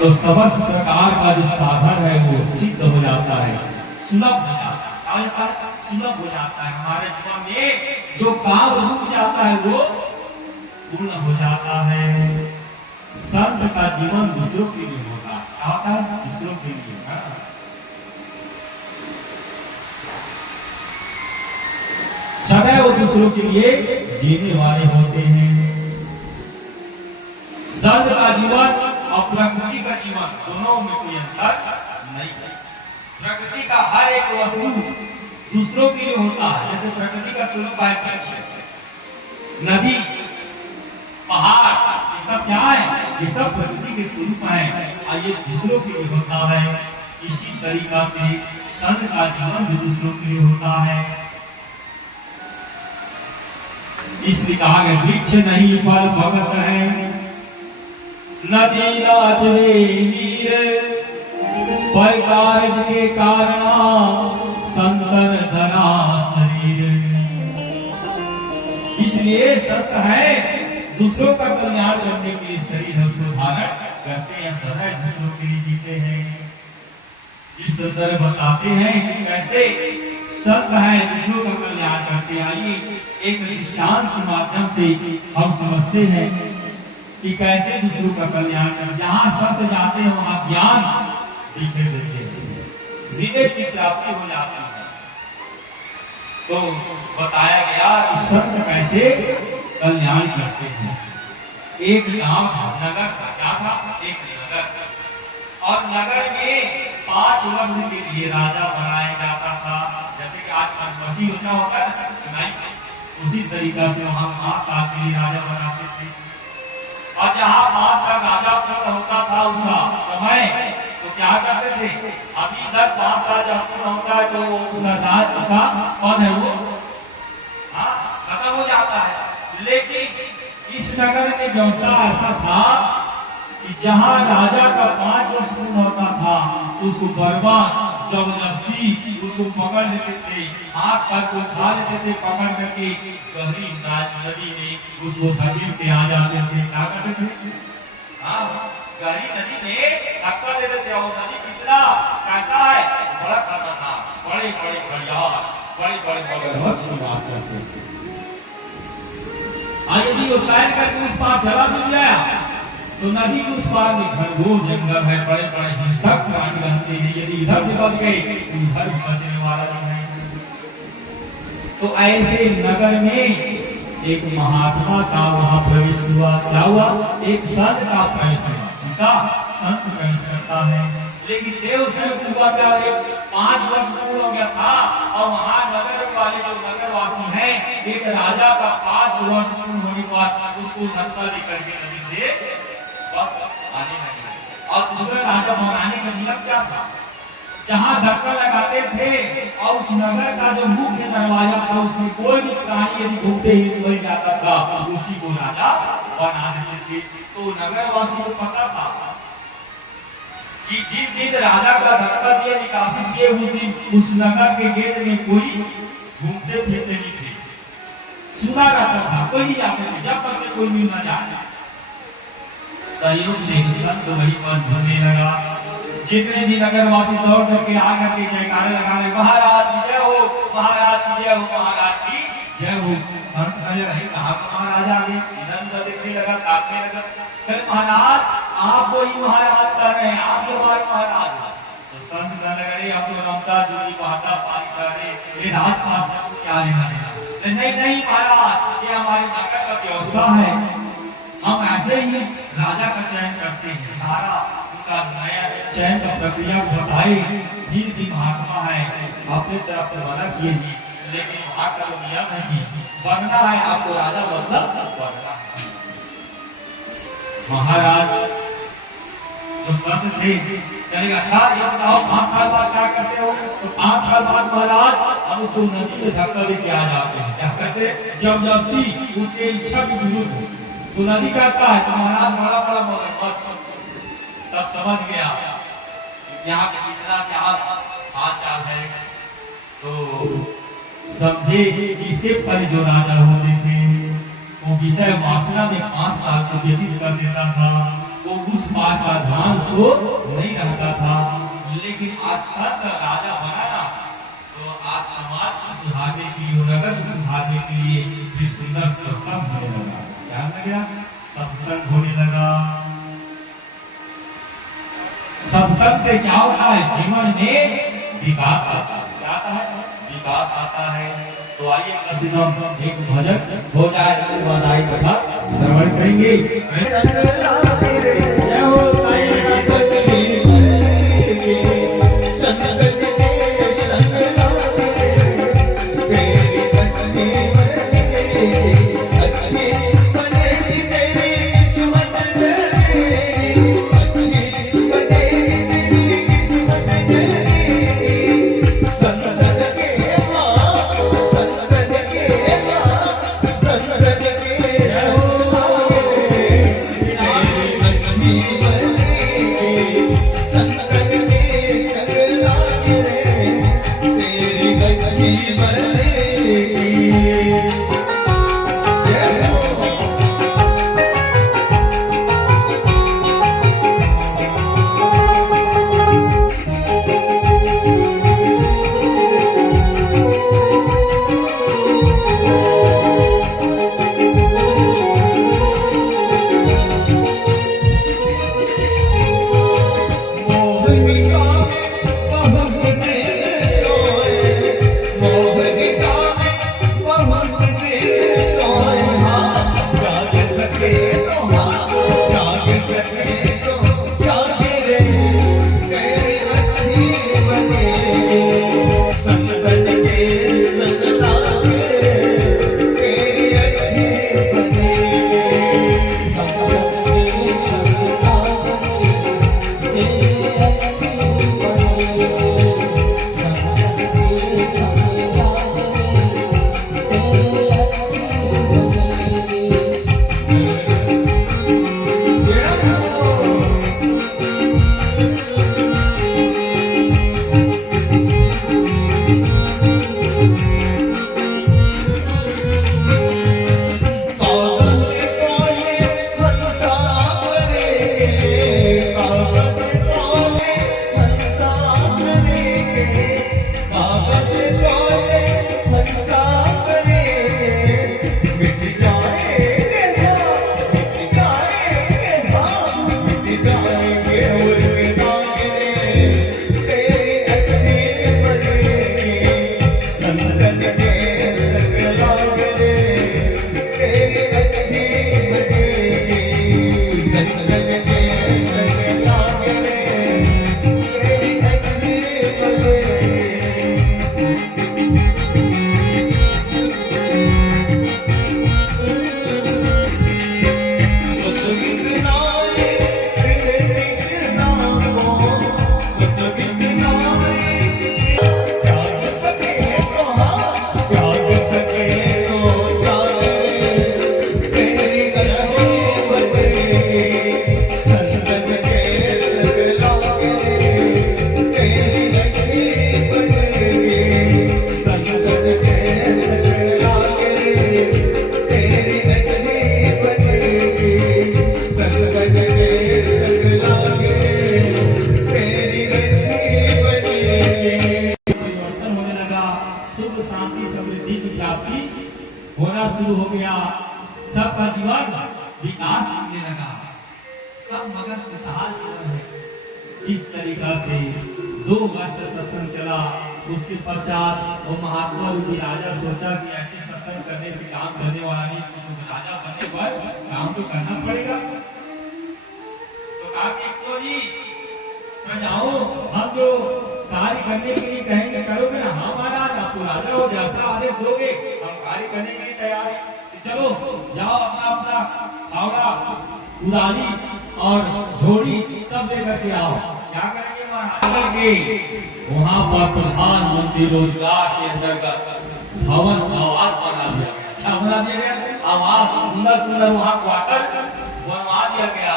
तो समस्त प्रकार का जो साधन है वो सिद्ध हो जाता है, सुलभ हो जाता है, सुलभ हो जाता है। हमारे जीवन में जो काम रुक जाता है वो पूर्ण हो जाता है। संत का जीवन दूसरों के लिए होता है, क्या होता है? दूसरों के लिए। सदैव दूसरों के लिए जीने वाले होते हैं। संत का जीवन और प्रकृति का जीवन दोनों में कोई अंतर नहीं है। प्रकृति का हर एक वस्तु दूसरों के लिए होता है। जैसे प्रकृति का स्वरूप है वृक्ष, नदी, पहाड़, ये सब क्या है? ये सब प्रकृति के स्वरूप है और ये दूसरों के लिए होता है। इसी तरीका से संत का जीवन भी दूसरों के लिए होता है। इसलिए कहा गया वृक्ष नहीं फल भगत है, नदी नाचने नीर, पर कारज के कारण संतन धरा शरीर। इसलिए संत है दूसरों का कल्याण करने के लिए शरीर है उसको धारण करते हैं, सदैव दूसरों के लिए जीते हैं। इस तरह बताते हैं कि कैसे संत है दूसरों का कल्याण करते हैं। आइए एक दृष्टांत के माध्यम से हम समझते हैं कि कैसे दूसरों का कल्याण कर। जहाँ संत जाते हैं वहाँ ज्ञान दिखे देते हैं, विवेक की प्राप्ति हो जाती है। तो बताया गया कि संत कैसे कल्याण करते हैं। एक गांव था, नगर था, क्या था? एक नगर, और नगर में 5 वर्ष के लिए राजा बनाया जाता था। जैसे कि आज पंचमसी योजना होता है चुनाई, उसी तरीका से वहां 5 साल के लिए राजा बनाते थे। और जहाँ 5 साल राजा पूर्ण होता था उसका समय, तो क्या करते थे? अभी इधर 5 साल जब पूर्ण होता है तो उसका राज उसका पद है वो खत्म हो जाता है। लेकिन इस नगर में व्यवस्था ऐसा था कि जहाँ राजा का 5 वर्ष पूर्ण होता था उसको बर्बाद जबरदस्ती उसको पकड़ लेते थे, हाथ पैर को उठा लेते थे, पकड़ करके गहरी नदी में उसको धकेल के आ जाते थे। क्या करते थे? गहरी नदी में धक्का देते थे। और नदी कितना कैसा है? बड़ा खतरनाक, बड़े बड़े घड़ियाल, बड़े बड़े मगरमच्छ निवास करते थे। यदि वो तैर करके उस पार चला भी गया तो नदी के उस पार में घनघोर जंगल है, बड़े बड़े हिंसक प्राणी रहते हैं। यदि इधर से बच गए तो उधर बचने वाला नहीं है। तो ऐसे नगर में एक महात्मा का वहां प्रवेश हुआ। क्या हुआ? एक संत का प्रवेश हुआ। इसका संत प्रवेश करता है। लेकिन देव से हुआ क्या? 5 वर्ष पूर्ण हो गया था और वहां नगर वाले जो नगरवासी हैं, एक राजा का 5 वर्ष पूर्ण होने के बाद उसको धक्का देकर के नदी से बस आने लगे। और दूसरा राजा बनाने का नियम क्या था? जहां धक्का लगाते थे और उस नगर का जो मुख्य दरवाजा था उसमें कोई भी प्राणी यदि घूमते ही मर जाता था उसी को राजा बना देते थे। तो नगरवासी को पता था कि जिस दिन राजा का धक्का दिए निकासी दिए उस दिन उस नगर के गेट में कोई घूमते फिरते नहीं थे। सुना रहता था, कोई नहीं जाते थे जब तक से कोई मिल न जाए। सहयोग से संत वही पर ढूंढने लगा। जितने दिन नगरवासी दौड़ करके आ करके जयकारे लगाने, महाराज की जय हो, महाराज की जय हो, महाराज की जय हो। संत अरे रहे कहा महाराज आगे इधर उधर देखने लगा, ताकने लगा। फिर महाराज आप कोई महाराज कर रहे हैं, आप हमारे महाराज। तो संत कहने लगे अब तो रमता जोगी बहाता पानी कर रहे, ये राजपाल से क्या लेना देना? नहीं नहीं महाराज, ये हमारे नगर का व्यवस्था है, हम ऐसे ही राजा का चयन करते हैं। सारा उनका नया चयन का प्रक्रिया बताए। भी महात्मा है, अपने तरफ से मना किए जी, लेकिन वहां का नियम है जी बनना है आपको राजा, मतलब बनना है। महाराज जो संत थे कहेंगे अच्छा ये बताओ 5 साल बाद क्या करते हो? तो 5 साल बाद महाराज हम उसको नदी में धक्का देके आ जाते हैं। क्या करते? जबरदस्ती उसके इच्छा के विरुद्ध। तो नदी कैसा है? तो महाराज बड़ा बड़ा मगरमच्छ। तब समझ गया यहाँ के कितना क्या हाल चाल है। तो समझे इसके पहले जो राजा होते थे वो विषय वासना में 5 साल को व्यतीत कर देता था। वो उस बात का ध्यान उसको नहीं रहता था, लेकिन आज संत राजा बना ना, तो आज समाज को सुधारने के लिए, नगर को सुधारने के लिए भी सुंदर सत्संग होने लगा। क्या लग गया? सत्संग होने लगा। सत्संग से क्या होता है? जीवन में विकास आता है। क्या आता है? विकास आता है। तो आइए हम एक भजन हो जाए, इसके बाद आई कथा श्रवण करेंगे। जय हो होना शुरू हो गया, सबका जीवन विकास करने लगा, सब मगन खुशहाल जीवन है। इस तरीका से 2 वर्ष सत्संग चला। उसके पश्चात वो महात्मा रूपी राजा सोचा कि ऐसे सत्संग करने से काम चलने वाला नहीं, कुछ राजा बनने पर काम तो करना पड़ेगा। तो कहा कि तो जी प्रजाओं, हम जो कार्य करने के लिए कहेंगे करोगे ना? हाँ महाराज, आप तो राजा हो, जैसा आदेश दोगे हम कार्य करने के लिए तैयार हैं। चलो जाओं, अपना अपना फावड़ा, उदाली और झोड़ी सब लेकर के आओ। क्या करेंगे महाराज? के वहाँ पर प्रधानमंत्री रोजगार के अंतर्गत भवन आवास बना दिया गया। क्या बना दिया गया? आवास, सुंदर सुंदर वहाँ क्वार्टर बनवा दिया गया।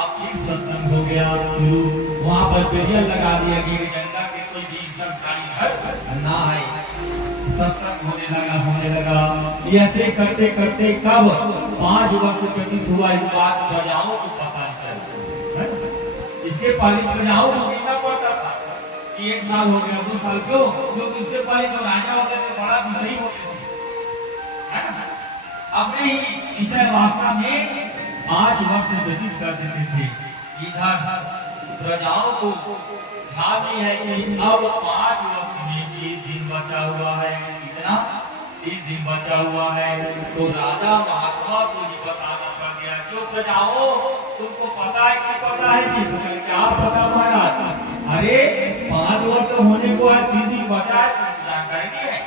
आप एक सत्संग हो गया शुरू, वहाँ पर बैरियर लगा दिया गया जनता के कोई भी सरकारी घर ना है। सत्संग होने लगा। ऐसे करते करते कब 5 वर्ष व्यतीत हुआ, इस बात प्रजाओं को पता चला। इसके पहले प्रजाओं को कहना पड़ता था कि 1 साल हो गया 2 साल क्यों, क्योंकि इससे पहले जो राजा होते थे बड़ा विषयी होते थे, है ना? अपने ही विषय वासना में 5 वर्ष व्यतीत कर देते थे। इधर प्रजाओं को ध्यान नहीं है कि अब 5 वर्ष में 30 दिन बचा हुआ है। कितना? 30 दिन बचा हुआ है। तो राजा महात्मा को ही बताना पड़ गया। क्यों प्रजाओं, तुमको पता है कि पता है जी? तुम्हें क्या पता महाराज? अरे 5 वर्ष होने को है, 30 दिन बचा है, तुम जानकारी नहीं है?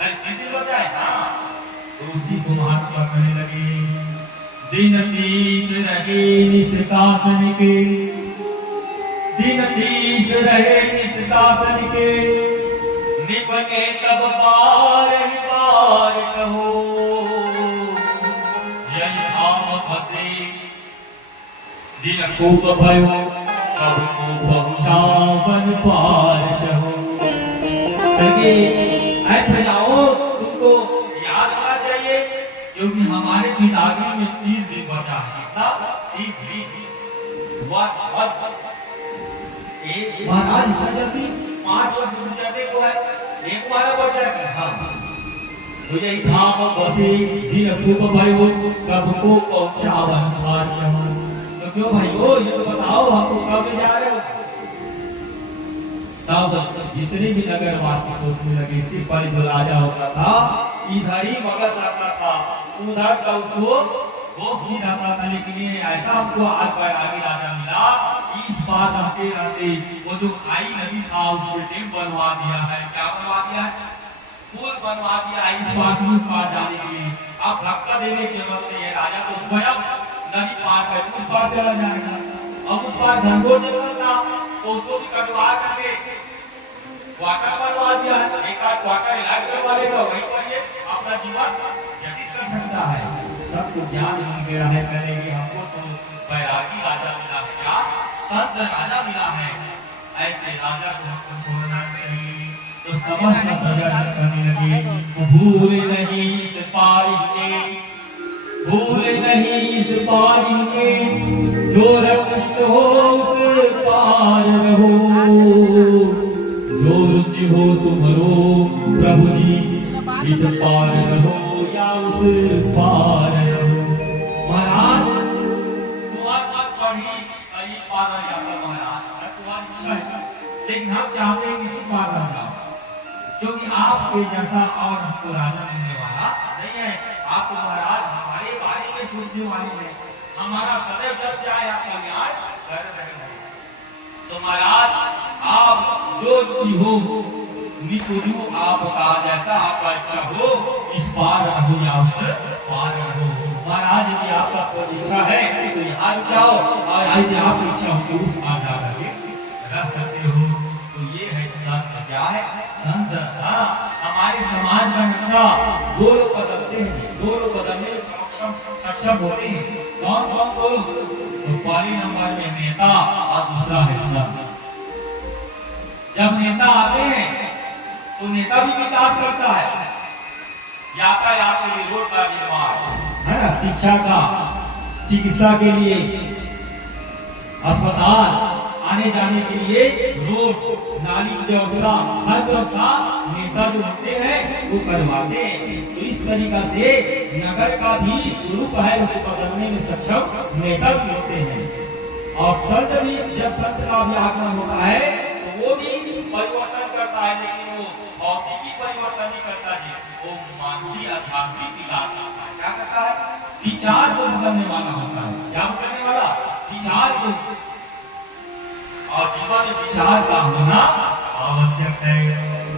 अरे 30 दिन बचा है। हाँ, तो उसी को महात्मा कहने लगे, दिन 30 रहे निष्कासन के, दिन 30 रहे निष्कासन के, निपने तब पार ही पार कहो, यही धाम फंसे दिन को भयो, कब को बहुचावन पार चहो। क्योंकि ऐ प्रजाओं, तुमको याद होना चाहिए क्योंकि हमारे किताबी में 30 दिन बचा है। कितना? 30 दिन। महाराज जल्दी 5 वर्ष गुजरने को है, एक बार बचा है। हाँ, तो यही धाम बसे दिन खूब भयो, कब को पहुंचावन पार चहो। तो क्यों भाइयों, ये तो बताओ हमको कब जा रहे हो? तब जितने भी नगरवासी सोचने लगे, सिर्फ पर जो राजा होता था इधर ही मगन रहता था, उधर का उसको होश नहीं रहता था। लेकिन ये ऐसा हमको आज बैरागी राजा मिला, इस बार रहते रहते वो जो खाई नदी था उसको डैम बनवा दिया है। क्या बनवा दिया है? पुल बनवा दिया है, इस पार से उस पार जाने के लिए। अब धक्का देने की जरूरत नहीं है, राजा तो स्वयं नदी पार कर उस पार चला जाएगा। अब उस पार घनघोर जंगल था तो उसको भी कटवा करके क्वार्टर बनवा दिया है। एक आध क्वार्टर इलाज करवा लेगा, वहीं पर ये अपना जीवन व्यतीत कर सकता है। सबको ज्ञान मिल गया है, कहने की हमको तो बैरागी राजा मिला है, क्या संत राजा मिला है। ऐसे राजा को हमको छोड़ना चाहिए। तो समस्त प्रजा करने लगे, भूल नहीं इस पारी के, भूल नहीं इस पारी के, जो रक्षित हो उस पार रहो, जो रुचि हो तुम्हारो प्रभु जी, इस पार रहो या उस पार रहो। महाराज तुम्हार मत पढ़ी कहीं पार रह जाता महाराज, तुम्हारी इच्छा है, लेकिन हम चाहते हैं इसी पार रह जाओ, क्योंकि आपके जैसा और हमको राजा मिलने वाला नहीं है। आप तो महाराज हमारे बारे में सोचने वाले हैं, हमारा सदैव जब से आए आप कल्याण कर रहे हैं। तो महाराज आप जो रुचि हो निकुजू आपका, जैसा आपका इच्छा हो, इस पार रहो या उस पार रहो। महाराज यदि आपका कोई इच्छा है तो यहाँ रुक जाओ, और यदि आपकी इच्छा हो तो उस पार जा करके रह सकते हो। तो ये है संत। क्या है? संत। हाँ, हमारे समाज का नक्शा 2 लोग बदलते हैं, 2 लोग बदलने में सक्षम होते हैं। कौन कौन 2 लोग? तो पहले नंबर में नेता और दूसरा है संत। जब नेता आते हैं तो नेता भी विकास करता है, यातायात के लिए रोड का निर्माण, है ना, शिक्षा का, चिकित्सा के लिए अस्पताल, आने जाने के लिए रोड, नाली की व्यवस्था, हर व्यवस्था नेता जो होते हैं वो करवाते हैं। तो इस तरीका से नगर का भी स्वरूप है, उसे बदलने में सक्षम नेता भी होते हैं। और संत भी, जब संत का भी आगमन होता है तो वो भी परिवर्तन करता है, लेकिन वो भौतिकी परिवर्तन नहीं करता जी, वो मानसिक आध्यात्मिक विकास करता है। क्या करता है? विचार को बदलने वाला होता है। क्या बदलने वाला? विचार को। और जीवन में विचार का होना आवश्यक है।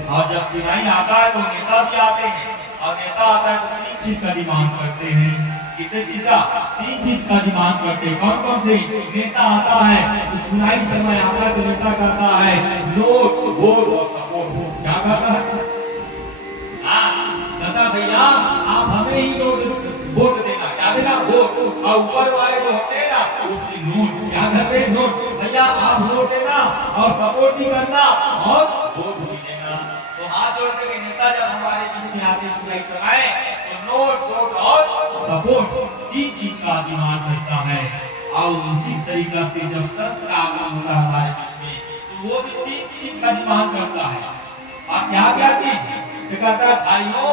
और जब चुनाई आता है तो नेता भी आते हैं, और नेता आता है तो 3 चीज का डिमांड करते हैं। कितने चीज का? 3 चीज का डिमांड करते हैं। कौन कौन से? नेता आता है तो चुनाई समय आता है तो नेता कहता है नोट, वोट और सपोर्ट। क्या कहता है? कहता भैया आप हमें ही वोट देना। क्या देना? वोट। और ऊपर वाले जो होते हैं ना उसकी नोट। क्या कहते हैं? नोट। भैया आप वोट देना और सपोर्ट भी करना और वोट भी देना। तो हाथ जोड़ के नेता जब हमारे बीच में आते चुनाई समय तो नोट, वोट और सपोर्ट 3 चीज का डिमांड करता है। और उसी तरीका से जब संत का आगमन होता है हमारे बीच में, तो वो भी तीन चीज का डिमांड करता है। और क्या क्या चीज? तो कहता है भाइयों,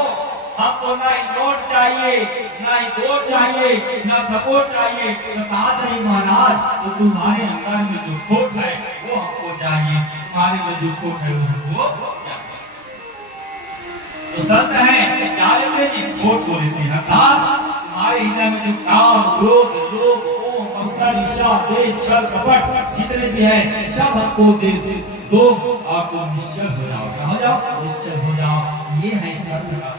हमको ना नोट चाहिए, ना वोट चाहिए, ना सपोर्ट चाहिए, बता चाहिए महाराज, तो तुम्हारे अंदर में जो खोट है वो हमको चाहिए, तुम्हारे में जो खोट है वो हमको चाहिए। तो संत है क्या लेते जी? खोट को लेते हैं, अर्थात तुम्हारे हृदय में जो काम, क्रोध, लोभ, मोह, मत्सर, ईर्ष्या, द्वेष, छल, कपट जितने भी है सब हमको दे दो और तुम निश्चल हो जाओ। क्या हो जाओ? निश्चल हो जाओ। ये है संत का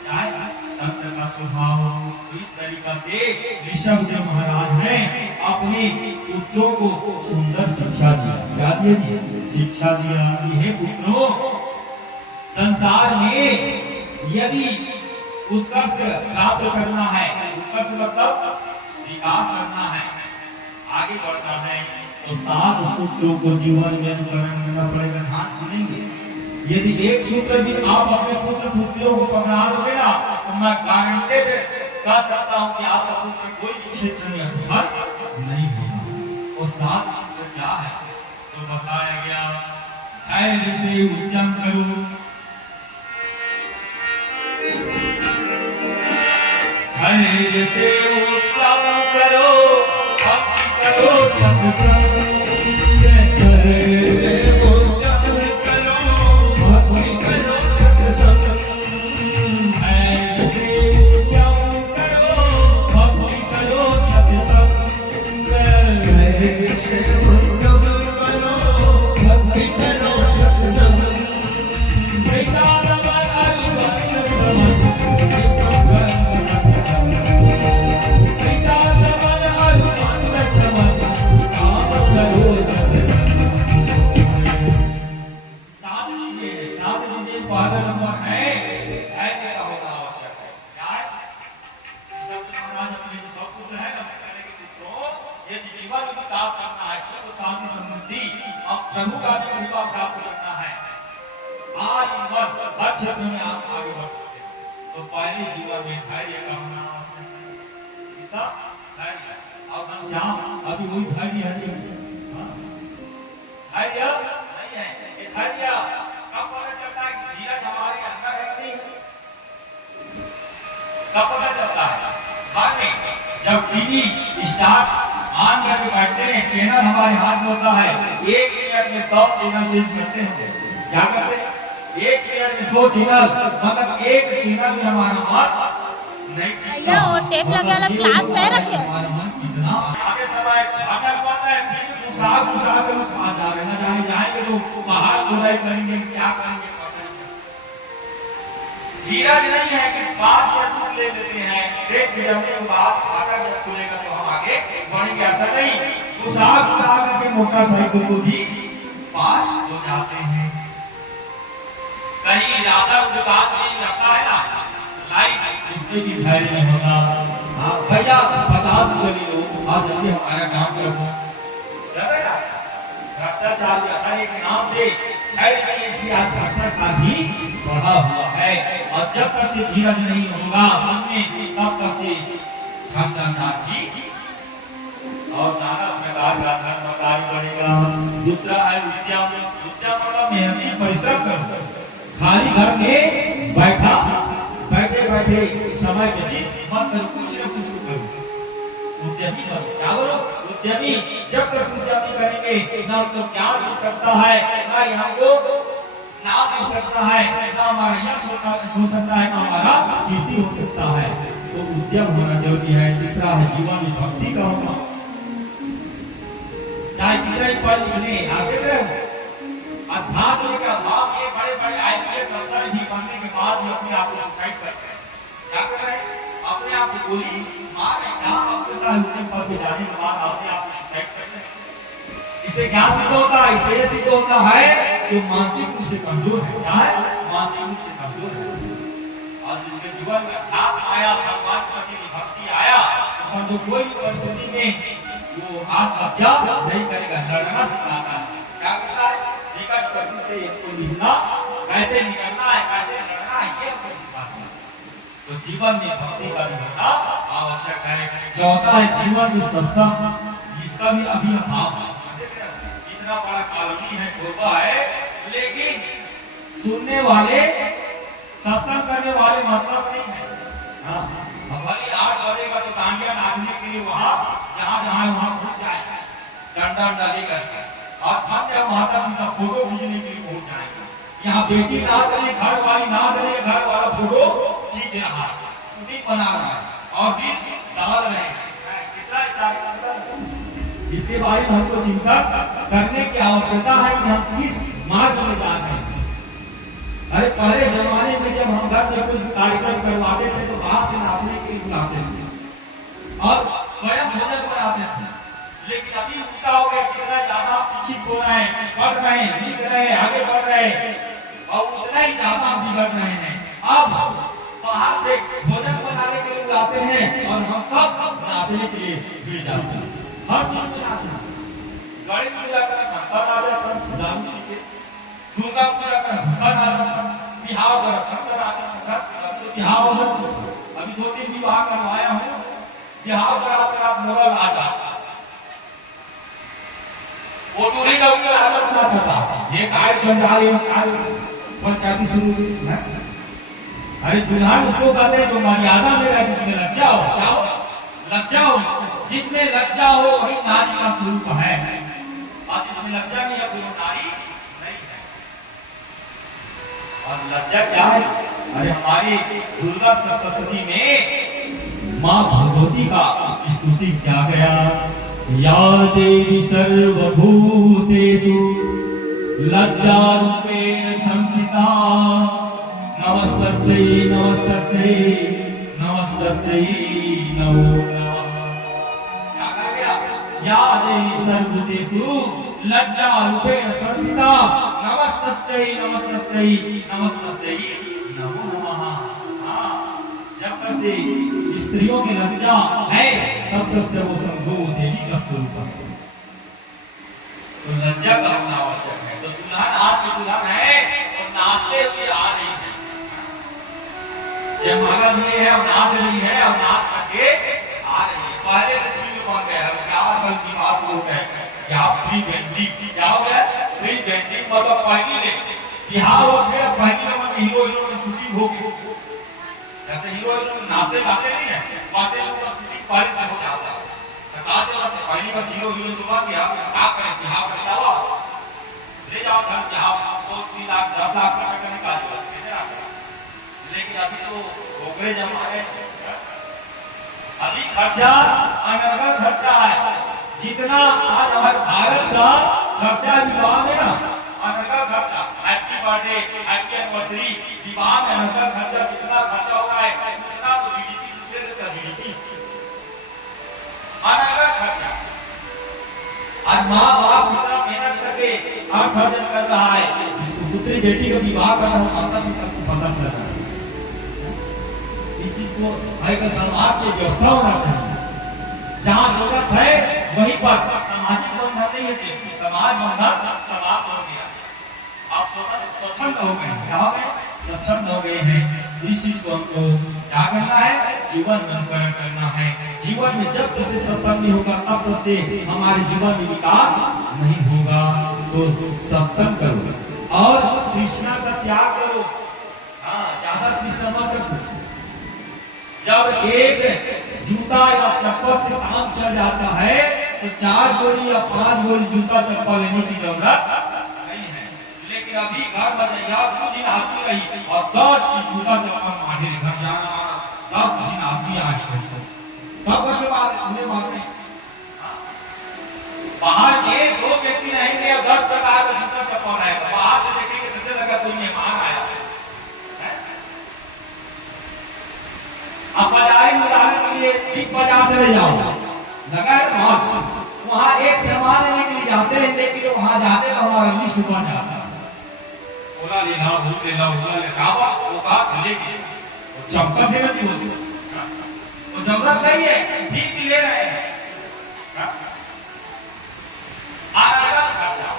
क्या है? संत का स्वभाव। तो इस तरीका से ऋषभदेव महाराज ने अपने पुत्रों को सुंदर शिक्षा दिया। क्या दिया? शिक्षा दिया। हे पुत्रों, संसार में यदि उत्कर्ष प्राप्त करना है, उत्कर्ष मतलब विकास करना है, आगे बढ़ना है, तो 7 सूत्रों को जीवन में अनुकरण करना पड़ेगा। ध्यान सुनेंगे। यदि एक सूत्र भी आप अपने पुत्र पुत्रियों को पकड़ा दोगे ना, तो मैं गारंटेड कह सकता हूं कि आपका पुत्र कोई भी क्षेत्र में असफल नहीं होगा। वो 7 सूत्र क्या है? तो बताया गया, धैर्य से उद्यम करो, धैर्य से उद्यम करो, भक्ति करो सत्संग, धैर्य से उद्यम करो, भक्ति करो सत्संग, धैर्य से उद्यम करो, भक्ति करो सत्संग, धैर्य से उद्यम करो, भक्ति करो सत्संग। पैसा दबन अनुबंध समझ प्रभु का भी कृपा प्राप्त करना है, आज हर क्षेत्र में आप आगे बढ़ सकते हैं। तो पहले जीवन में धैर्य का होना आवश्यक है। इसका धैर्य और घनश्याम अभी वही धैर्य है नहीं, धैर्य नहीं है। ये धैर्य कब पता चलता है कि धीरज हमारे अंदर है कि नहीं? कब पता चलता है? बाद में जब टीवी स्टार्ट ऑन करके बैठते हैं, चैनल हमारे हाथ में होता है, 1 मिनट में 100 चैनल चेंज करते हैं। क्या करते हैं? 1 मिनट में 100 चैनल, मतलब एक चैनल में हमारा मन नहीं टिकता। और टेप लगा ला क्लास पे रखे, हमारा मन कितना आगे समय अटक पाता है, फिर घुसा कर उस पास जा रहे हैं, जाने जाएंगे तो बाहर खुदाई करेंगे, क्या करेंगे? धीरज नहीं है कि पास पर ले लेते हैं, ट्रेन गुजरने के बाद फाटक जब खुलेगा तो हम आगे बढ़ेंगे, ऐसा नहीं। घुसा करके मोटरसाइकिल को भी पार हो जाते हैं। कहीं राशन दुकान भी रखा है ना, लाइट, उसमें भी धैर्य नहीं होता। हाँ भैया 50 रुपए ले लो, आज जल्दी हमारा काम करो, भ्रष्टाचार के नाम से धैर्य नहीं, इसलिए आज भ्रष्टाचार भी बढ़ा हुआ है। और जब तक से धीरज नहीं होगा मन में, तब तक से भ्रष्टाचार भी और नाना प्रकार का धर्म कार्य बढ़ेगा। दूसरा है उद्यम। उद्यम मतलब मेहनती परिश्रम करो, खाली घर में बैठे समय व्यतीत मत करो, कुछ न कुछ करो, उद्यमी बनो। क्या बोलो? उद्यमी। जब तक उद्यमी करेंगे ना तो क्या मिल सकता है, ना यहाँ को नाम मिल सकता है, ना हमारा यश हो सकता है, ना हमारा कीर्ति हो सकता है। तो उद्यम होना जरूरी है। तीसरा है जीवन में भक्ति का होना। चाहे कितने पढ़ लिखने आगे रहो, अध्यात्म का भाव, ये बड़े आईपीएस अफसर भी बनने के बाद भी अपने आप को सुसाइड करते हैं। क्या कर रहे हैं? अपने आप को गोली मार रहे हैं। क्या आवश्यकता है उनके पद पे जाने के बाद अपने आप को सुसाइड करते हैं? इससे क्या सिद्ध होता है? इससे ये सिद्ध होता है कि मानसिक रूप से कमजोर है। क्या है? मानसिक रूप से कमजोर है। और जिसके जीवन में अध्यात्म आया, भगवान के प्रति भक्ति आया, तो समझो कोई भी परिस्थिति में वो आत्महत्या नहीं करेगा, लड़ना सिखाता है। क्या करता है? निकट परिस्थिति से इनको निकलना, कैसे निकलना है, कैसे लड़ना है, ये हमको सिखाता है। तो जीवन में भक्ति का भी होना आवश्यक है। चौथा है जीवन में सत्संग। उसका भी अभी अभाव है। इतना बड़ा कॉलोनी है, गोबा है, लेकिन सुनने वाले, सत्संग करने वाले मतलब नहीं है। हाँ, भले 8 बजेगा तो डांडिया नाचने के लिए वहाँ जहाँ जहाँ वहाँ पहुँच जाएगा, डंडा डंडा लेकर के, और धन्य माता पिता फोटो खींचने के लिए पहुँच जाएगा। यहाँ बेटी नाच रही, घर वाली नाच रही, घर वाला फोटो खींच रहा है, टीम बना रहा है और भी डाल रहे हैं। इसके बारे में हमको चिंता करने की आवश्यकता है कि हम किस मार्ग में जा रहे हैं। अरे पहले जमाने में जब हम घर में कुछ कार्यक्रम करवाते थे तो बाहर से नाचने के लिए बुलाते थे और स्वयं भोजन बनाते थे, लेकिन अभी उल्टा हो गया। जितना ज्यादा शिक्षित हो रहे हैं, पढ़ रहे हैं, लिख रहे हैं, आगे बढ़ रहे हैं, और उतना ही ज्यादा बिगड़ रहे हैं। अब बाहर से भोजन बनाने के लिए बुलाते हैं और हम सब नाचने के लिए भिड़ जाते हैं। हर चीज में नाचना, गणेश पूजा का घंटा नाचा था, दुर्गा पूजा का घंटा नाचा था, बिहाव का घंटा नाचा था। तो बिहाव अभी 2-3 विवाह करवाया हूँ, बिहाव कराते आप मोरल आ जाता, वो दूरी का उनका नाचा था। ये काय चंडाली काय पंचायती शुरू हुई है। अरे दुल्हन उसको कहते हैं जो मर्यादा में रहे, जिसमें लज्जा हो, क्या हो, लज्जा हो, जिसमें लज्जा हो वही नारी का स्वरूप है, और जिसमें लज्जा नहीं है वो नारी नहीं है। और लज्जा क्या है? अरे हमारी दुर्गा सप्तशती में माँ भगवती का स्तुति किया गया, या देवी सर्वभूतेषु लज्जा रूपेण संस्थिता, नमस्तस्यै नमस्तस्यै नमस्तस्यै नमो नमः। क्या कहा गया? या देवी सर्वभूतेषु लज्जा रूपेण संस्थिता, नमस्तस्यै नमस्तस्यै नमस्तस्यै नमो नमः। हाँ, जब तक से स्त्रियों में लज्जा है तब तक से वो समझो देवी का स्वरूप है। तो लज्जा का होना आवश्यक है। तो दुल्हन आज की दुल्हन है और नाचते हुए आ रही है, जयमाला लिए है और नाच रही है और नाच करके आ रही है। पहले से फिल्म बन गया है, क्या असल जीवास लोग है, क्या प्री वेडिंग, क्या हो गया प्री वेडिंग, मतलब पहली ले बिहार हो गया, पहली में हीरो हीरो की शूटिंग होगी। जैसे हीरो हीरो नाचते गाते नहीं है, वैसे लोग का शूटिंग पहले से हो जाता है। तो कहा चला पहली बार हीरो हीरो दुआ किया, क्या करें बिहार कर जाओ, ले जाओ घर बिहार 2-3 लाख 10 लाख खर्च करने का जरूरत कैसे ना करें। लेकिन अभी तो ओकरे जमाने अभी खर्चा अनर्गल खर्चा है। जितना आज हमारे भारत का खर्चा विवाह में ना, अनर्गल खर्चा, हैप्पी बर्थडे, हैप्पी एनिवर्सरी, विवाह में अनर्गल खर्चा कितना खर्चा हो रहा है, कितना तो जीडीपी दूसरे देश का जीडीपी, अनर्गल खर्चा। आज माँ बाप इतना मेहनत करके अर्थ अर्जन कर रहा है, पुत्री बेटी का विवाह कर रहा है, माता पिता को पता चल रहा है। इस चीज को भाई का समाज की व्यवस्था होना चाहिए, जहाँ जरूरत है वहीं पर। सामाजिक बंधन नहीं है, समाज बंधन समाप्त हो गया। आप स्वच्छंद हो गए, क्या हो गए, स्वच्छंद हो गए हैं। इस चीज को हमको क्या करना है, जीवन में अनुकरण करना है। जीवन में जब तक से सत्संग नहीं होगा तब तक से हमारे जीवन में विकास नहीं होगा। तो सत्संग करो और कृष्णा का त्याग करो। हाँ, ज्यादा कृष्णा मत रखो। जब एक जूता या चप्पल से काम चल जाता है तो 4 जोड़ी या 5 जोड़ी जूता चप्पल लेने की जरूरत नहीं है। लेकिन अभी घर में जाइए, कुछ दिन आती रही और 10 की जूता चप्पल मांगे घर जाना, 10 दिन आती आ रही सब के बाद उन्हें मांगने बाहर के 2 व्यक्ति रहेंगे और 10 प्रकार का जूता चप्पल रहेगा। बाहर से देखेंगे जैसे लगा कोई मेहमान आया है। आप बाजारी उदाहरण के लिए बिग बाजार चले जाओ, नगर मॉल, वहाँ एक सामान लेने के लिए जाते हैं, लेकिन वहाँ जाते हैं हमारा लिस्ट बन जाता है। ओला ले लो, भूल ले लो, ओला ले कावा, वो कहा लेके चप्पल से नहीं होती, वो जरूरत नहीं है, ठीक ले रहे हैं। अनर्गल खर्चा,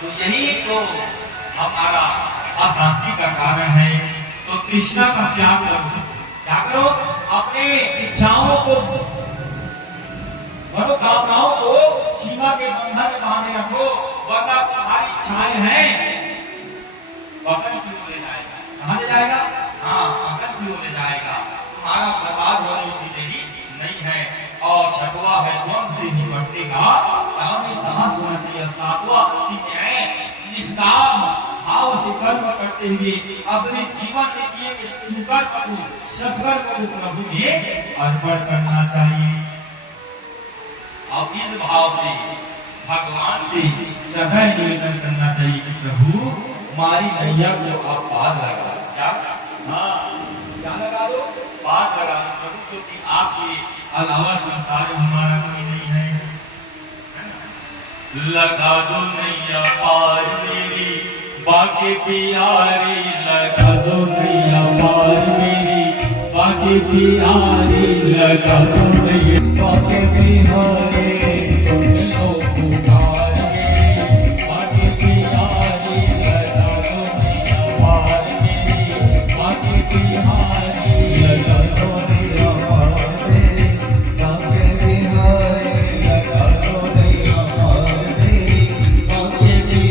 तो यही तो हमारा अशांति का कारण है। तो कृष्णा का त्याग करो, क्या करो, अपने इच्छाओं को मनोकामनाओं को सीमा के बंधन में बांधे रखो, वरना तुम्हारी इच्छाएं हैं पकड़ की ओर ले जाएगा। कहां ले जाएगा? हाँ, पकड़ की ओर ले जाएगा। तुम्हारा बर्बाद होने की देरी नहीं है। और छठवा है द्वंद से निपटने का में साहस होना चाहिए। सातवां निष्काम भाव से कर्म करते हुए अपने जीवन में किए गए सुकर्म को सत्कर्म को प्रभु में अर्पण करना चाहिए। अब इस भाव से भगवान से सदैव निवेदन करना चाहिए कि प्रभु हमारी नैया को आप पार लगा दो। क्या? हाँ, क्या लगा दो? पार लगा दो प्रभु, क्योंकि आपके अलावा संसार में हमारा कोई नहीं है। लगा दो नैया पार मेरी बाके प्यारी, लगा दो नैया पार मेरी बाके प्यारी, लगा दो नैया बाके प्यारी, सुन लो पुकार मेरी बाके प्यारी, लगा दो नैया पार मेरी बाके प्यारी, लगा दो नैया पार मेरी बाके प्यारी, लगा दो नैया पार मेरी बाके प्यारी।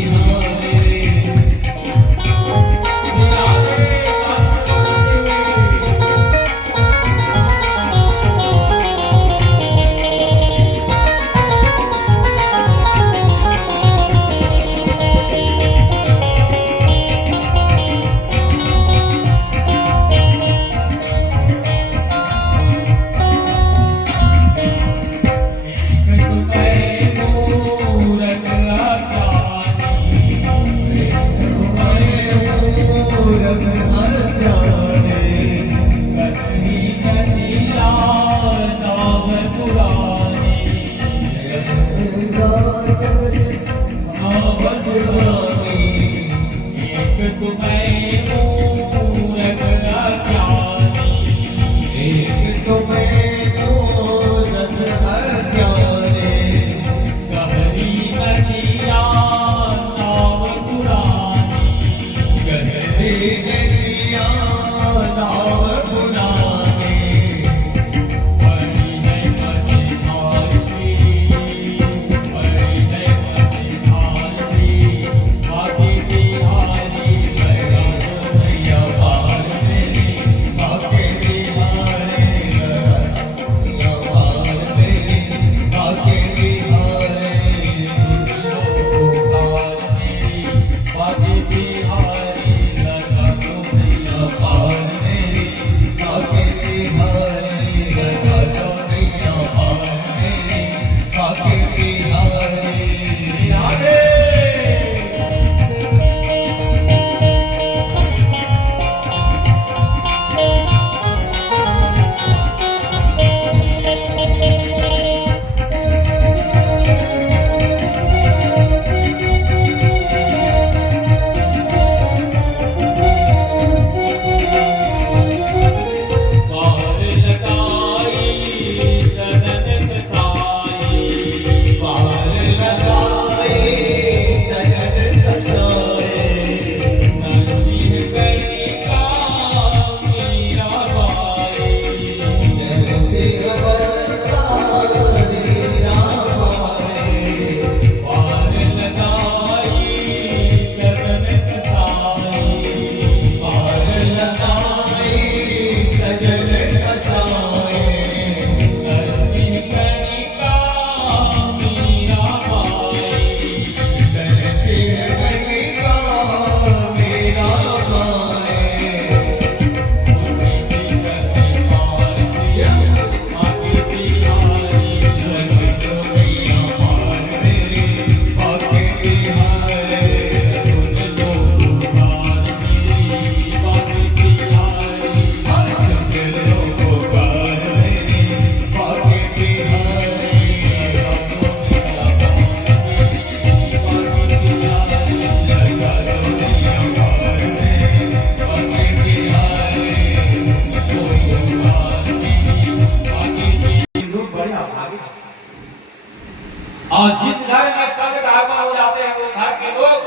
और जिस घर में संत आगमन हो जाते हैं वो घर के लोग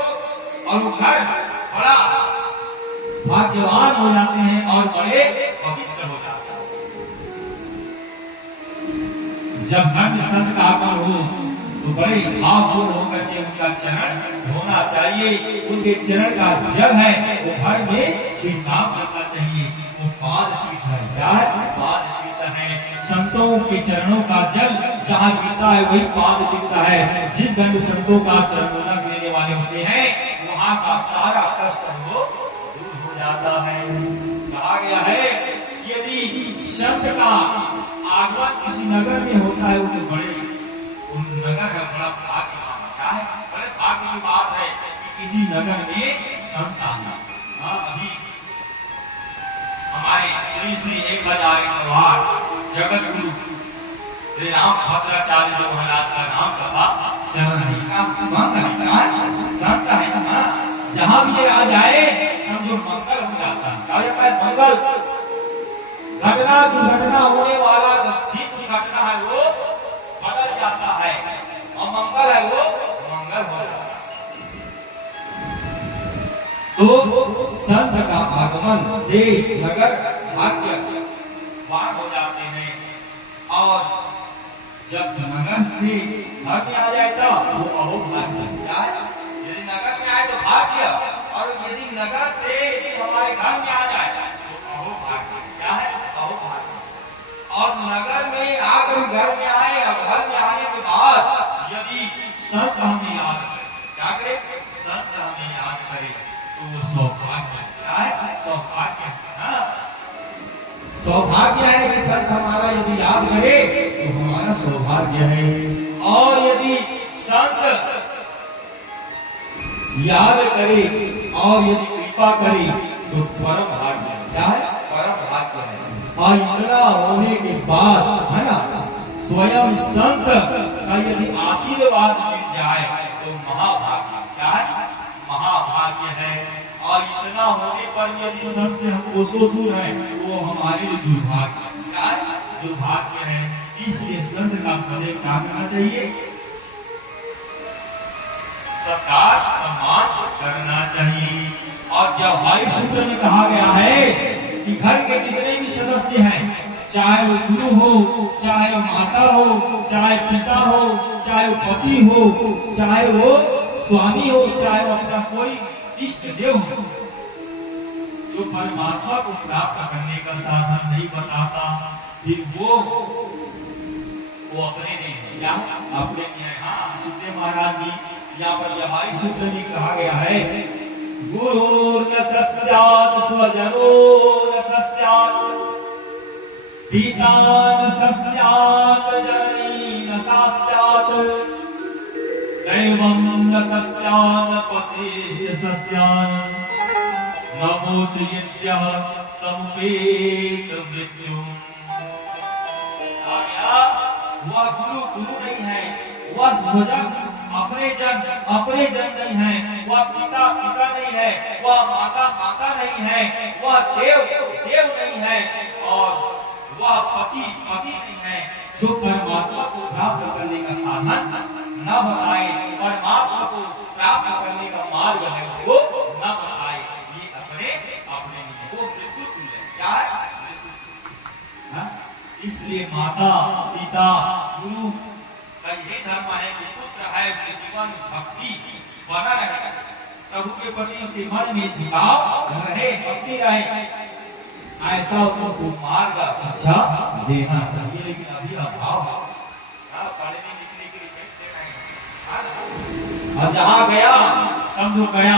और वो घर बड़ा भाग्यवान हो जाते हैं और बड़े पवित्र हो जाते हैं। जब धर्म संत का आगमन हो तो बड़े भावपूर्ण होकर के उनका चरण धोना चाहिए, उनके चरण का जल है वो घर में छिड़काव करना चाहिए। वो पाद पीठ है, क्या है? पाद पीठ है। संतों के चरणों का जल जहाँ गिरता है वही पाद गिरता है। जिस दंड संतों का चरण लेने वाले होते हैं वहाँ का सारा कष्ट वो दूर हो जाता है। कहा गया है कि यदि संत का आगमन किसी नगर में होता है वो बड़े नगर है, बड़ा भाग्य क्या है? बड़े भाग्य की बात है कि किसी नगर में संत आना। अभी हमारे श्री श्री 1008 जगत गुरु श्री राम भद्राचार्य जी महाराज का नाम कथा श्रवण का संत है ना। जहां भी ये आ जाए समझो मंगल हो जाता है। क्या होता है? मंगल। घटना दुर्घटना होने वाला दिन की घटना है वो बदल जाता है और मंगल है वो मंगल हो जाता है। तो संत का आगमन से नगर भाग्यवान हो जाते हैं और जब नगर से घर में आ जाए तो वो अहोभाग्य। क्या है? यदि नगर में आए तो भाग्य और यदि नगर से हमारे घर में आ जाए तो अहोभाग्य। क्या है? अहोभाग्य। और नगर में आकर घर में आए और घर में आने के बाद यदि संत हमें याद करे, क्या करे? संत हमें याद करे तो वो सौभाग्य। क्या है? सौभाग्य। सौभाग्य है कि संत हमारा यदि याद करे तो हमारा सौभाग्य है। और यदि संत याद करे और यदि कृपा करे तो परम भाग्य। क्या है? परम भाग्य है। और इतना होने के बाद है ना स्वयं संत का यदि आशीर्वाद मिल जाए तो महाभाग्य। क्या है? महाभाग्य है। और इतना होने पर यदि संत से हम कोसों दूर है वो हमारे लिए दुर्भाग्य। क्या है? दुर्भाग्य है। इसलिए संत का सदैव क्या करना चाहिए? सत्कार सम्मान करना चाहिए। और व्यवहारिक सूत्र में कहा गया है कि घर के जितने भी सदस्य हैं, चाहे वो गुरु हो, चाहे वो माता हो, चाहे पिता हो, चाहे वो पति हो, चाहे वो स्वामी हो, चाहे वो अपना कोई इष्ट देव हो, जो परमात्मा को प्राप्त करने का साधन नहीं बताता फिर वो अपने नहीं है। क्या अपने नहीं है? हाँ, सुखदेव महाराज जी यहाँ पर व्यवहारिक सूत्र में कहा गया है गुरु न सस्यात् स्वजनो न सस्यात् पिता न सस्यात् जननी न सस्यात् दैवं न तस्यान् पतिश्च सस्यात् न मोचयित्यः समुपेत मृत्युम्। आ गया वह गुरु नहीं है, वह स्वजन अपने जन नहीं है, वह पिता नहीं है, वह माता नहीं है, वह देव नहीं है और वह पति नहीं है। जो परमात्मा को प्राप्त करने का साधन न बताए, परमात्मा को प्राप्त करने का मार्ग है वो न बताए, ये अपने नहीं, वो मृत्यु तुल्य। क्या है? इसलिए माता पिता गुरु का यही धर्म है कि पुत्र है उसके जीवन भक्ति बना रहे, प्रभु के प्रति उसके मन में झुकाव रहे, भक्ति रहे, ऐसा उसको मार्ग शिक्षा देना चाहिए। लेकिन अभी अभाव पढ़ने लिखने के लिए और जहाँ गया समझो गया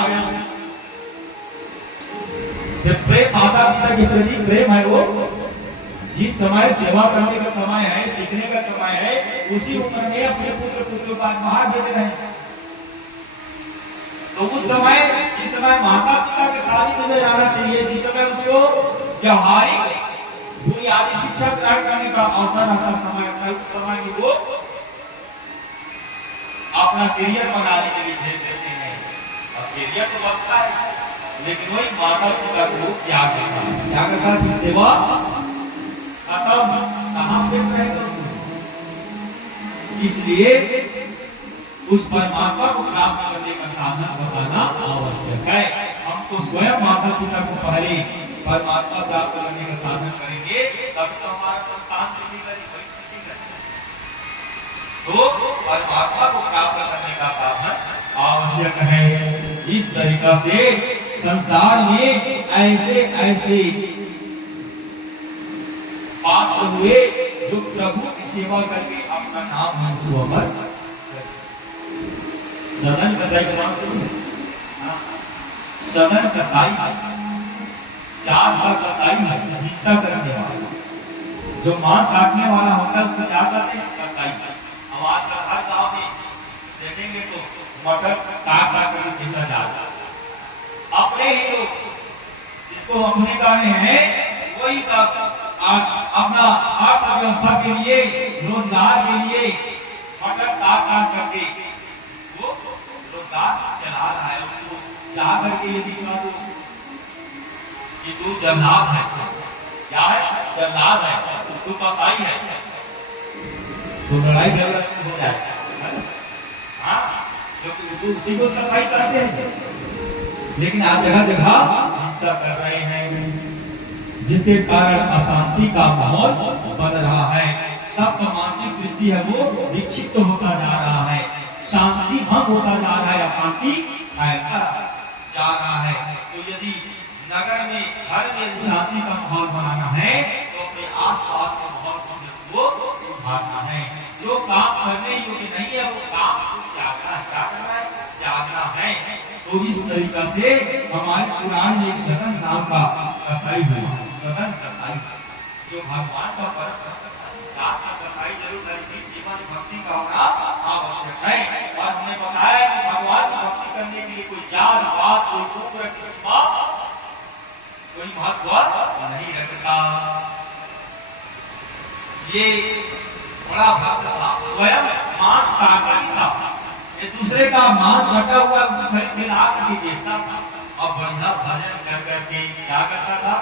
प्रेम माता पिता के प्रति प्रेम है वो जिस समय सेवा करने का समय है, सीखने का समय है, उसी उम्र में अपने पुत्र को बाहर भेज रहे हैं। तो उस समय जिस समय माता पिता के साथ में रहना चाहिए, जिस समय उसको व्यवहारिक बुनियादी शिक्षा ग्रहण करने का अवसर रहता समय था, उस समय में वो अपना करियर बनाने के लिए भेज देते हैं। अब करियर तो बनता है लेकिन वही माता पिता को त्याग करता है, सेवा खत्म, कहां पे रहेगा उसमें। इसलिए उस परमात्मा को प्राप्त करने का साधन बताना आवश्यक है। हमको स्वयं माता पिता को पहले परमात्मा प्राप्त करने का साधन करेंगे तब तो हमारा संतान तो परमात्मा को प्राप्त करने का साधन आवश्यक है। इस तरीका से संसार में ऐसे ऐसे पात्र हुए जो प्रभु की सेवा करके अपना नाम मंसू अमर। सदन कसाई का नाम सुनो, सदन कसाई चार का कसाई है, हिस्सा करने वाला। जो मांस काटने वाला होता है उसको क्या कहते हैं? कसाई। हम आजकल हर गांव में देखेंगे तो मटर काट काट कर बेचा जाता है। अपने ही लोग जिसको अपने कहने हैं वही अपना अर्थव्यवस्था के लिए, रोजगार के लिए मटर काट काट करके वो रोजगार चला रहा है। उसको जा करके यदि कहा कि तू जल्लाद है, क्या है? जल्लाद है, तू कसाई है, तो लड़ाई झगड़ा शुरू हो जाएगा। हाँ, जो उसी को कसाई कहते हैं। लेकिन आज जगह जगह हिंसा कर रहे हैं, जिसके कारण अशांति का माहौल बन रहा है। सबका मानसिक वृत्ति है वो विक्षिप्त होता जा रहा है, शांति भंग होता जा रहा है, अशांति फैलता जा रहा है। तो यदि नगर में हर में शांति का माहौल बनाना है तो अपने आसपास के माहौल को सुधारना है। जो काम करने योग्य नहीं है वो काम त्यागना है। क्या करना है? त्यागना है। तो इस तरीका से हमारे पुराण में एक सदन नाम का कसाई हुआ, सदन कसाई, जो भगवान का परम भक्त था। कसाई जरूर नहीं, जीवन भक्ति का होना आवश्यक है। और हमने बताया कि भगवान की भक्ति करने के लिए कोई जात पात, कोई उम्र, किस्म, कोई महत्व नहीं रखता। ये बड़ा भक्त था, स्वयं मांस काटता था, ये दूसरे का मांस कटा हुआ उसको खरीद के ला के बेचता था। और बढ़िया भजन कर करके क्या करता था?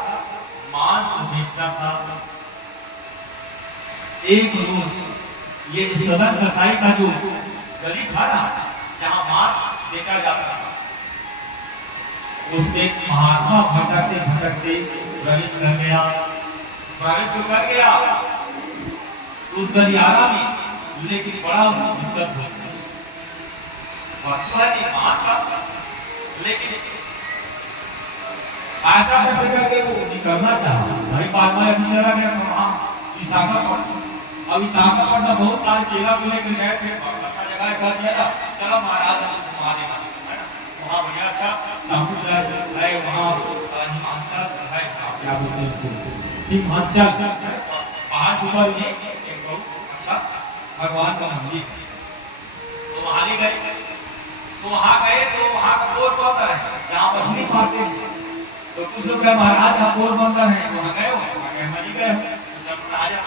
मांस को बेचता था। एक रोज ये सदन कसाई का जो गली था ना, जहां मांस बेचा जाता था, उसमें महात्मा भटकते भटकते प्रवेश कर गया। प्रवेश तो कर गया उस गलियारा में, लेकिन बड़ा उसको दिक्कत हो गई। लेकिन ऐसा कैसे करके वो निकलना चाहा। भाई बाद में अभी चला गया तो वहाँ विशाखापट्टनम। अब विशाखापट्टनम बहुत सारे चेला को लेकर गए थे, अच्छा जगह कर दिया, चलो महाराज घुमा देगा, है ना? वहाँ बढ़िया अच्छा समुद्र है, वहाँ हिमाचल है, क्या बोलते हैं उसको, सिंहांचल पहाड़ के ऊपर में एक बहुत अच्छा भगवान का मंदिर। तो वहाँ ले गए, तो वहाँ गए तो वहाँ का पोरबंदर है जहाँ मछली मारते हैं। तो कुछ लोग कहे महाराज का पोरबंदर है, वहाँ गए हो? नहीं गए हो? सब राजा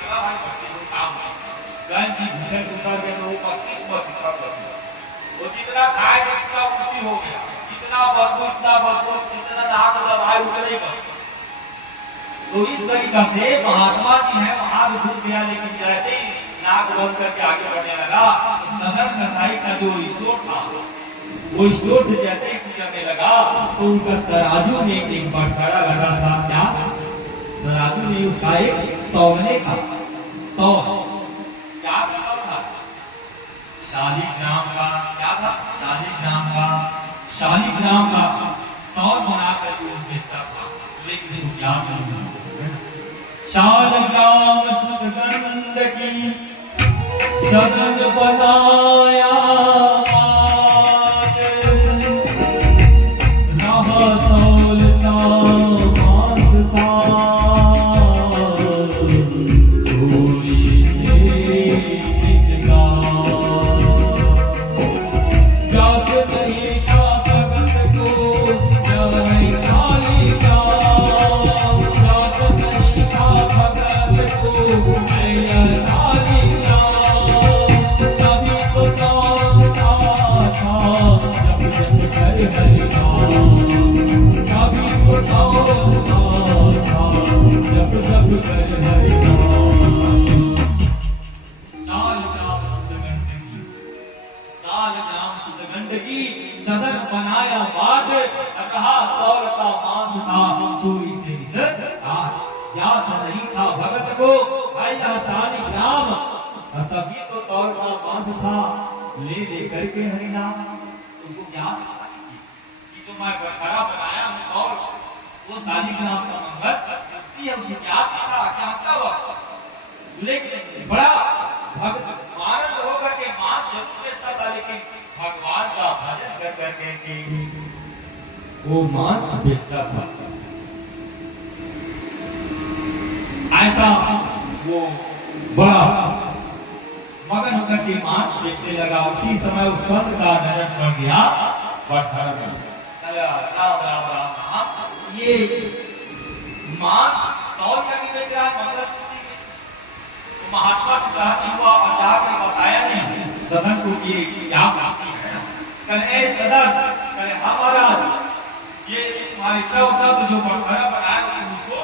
चला भाई मछली को काम गन की घुसल घुसल के तो मछली सब वो जितना खाए जितना उल्टी हो गया, जितना बदबू जितना दांत दबाए उतरेगा। तो इस तरीका से महात्मा जी है वहां भी घुस गया, लेकिन जैसे ही नाक बंद करके आगे बढ़ने लगा, तो सदन कसाई का जो स्टोर था वो स्टोर से जैसे ही गुजरने लगा तो उनका तराजू में एक बटखरा लगा था। क्या तराजू में उसका एक तौलने का तो क्या था? शालिग्राम का। क्या था? शालिग्राम का। शालिग्राम का तौल बनाकर वो बेचता था, लेकिन उसको क्या करना? शालिग्राम सुत गंडकी सदन बनाया सदन बनाया बाट रहा तौलता मांस था चोरी से ज्ञात नहीं था भगत को शालिग्राम, तभी तो कौर का बांस था, ले लेकर के हरिनाम उसको ज्ञान कि जो मैं बखारा बनाया हूँ और वो सालिक नाम का मंगल मुक्ति है, उसको ज्ञान था क्या था बस। लेकिन बड़ा भक्त मानव होकर के मान जरूर देता था, लेकिन भगवान का भजन कर करके वो मांस बेचता था। ऐसा वो बड़ा मगन होकर के मांस बेचने लगा। उसी समय उस संत का नजर पड़ गया बटखरा में। राम राम राम राम, ये मांस तौल कर बेच रहा है मतलब। तो महात्मा से सहमति हुआ और जाकर बताया नहीं सदन को कि क्या बात है। कहे सदन, कहे हाँ महाराज, ये तुम्हारी इच्छा होता तो जो बटखरा बनाया उसको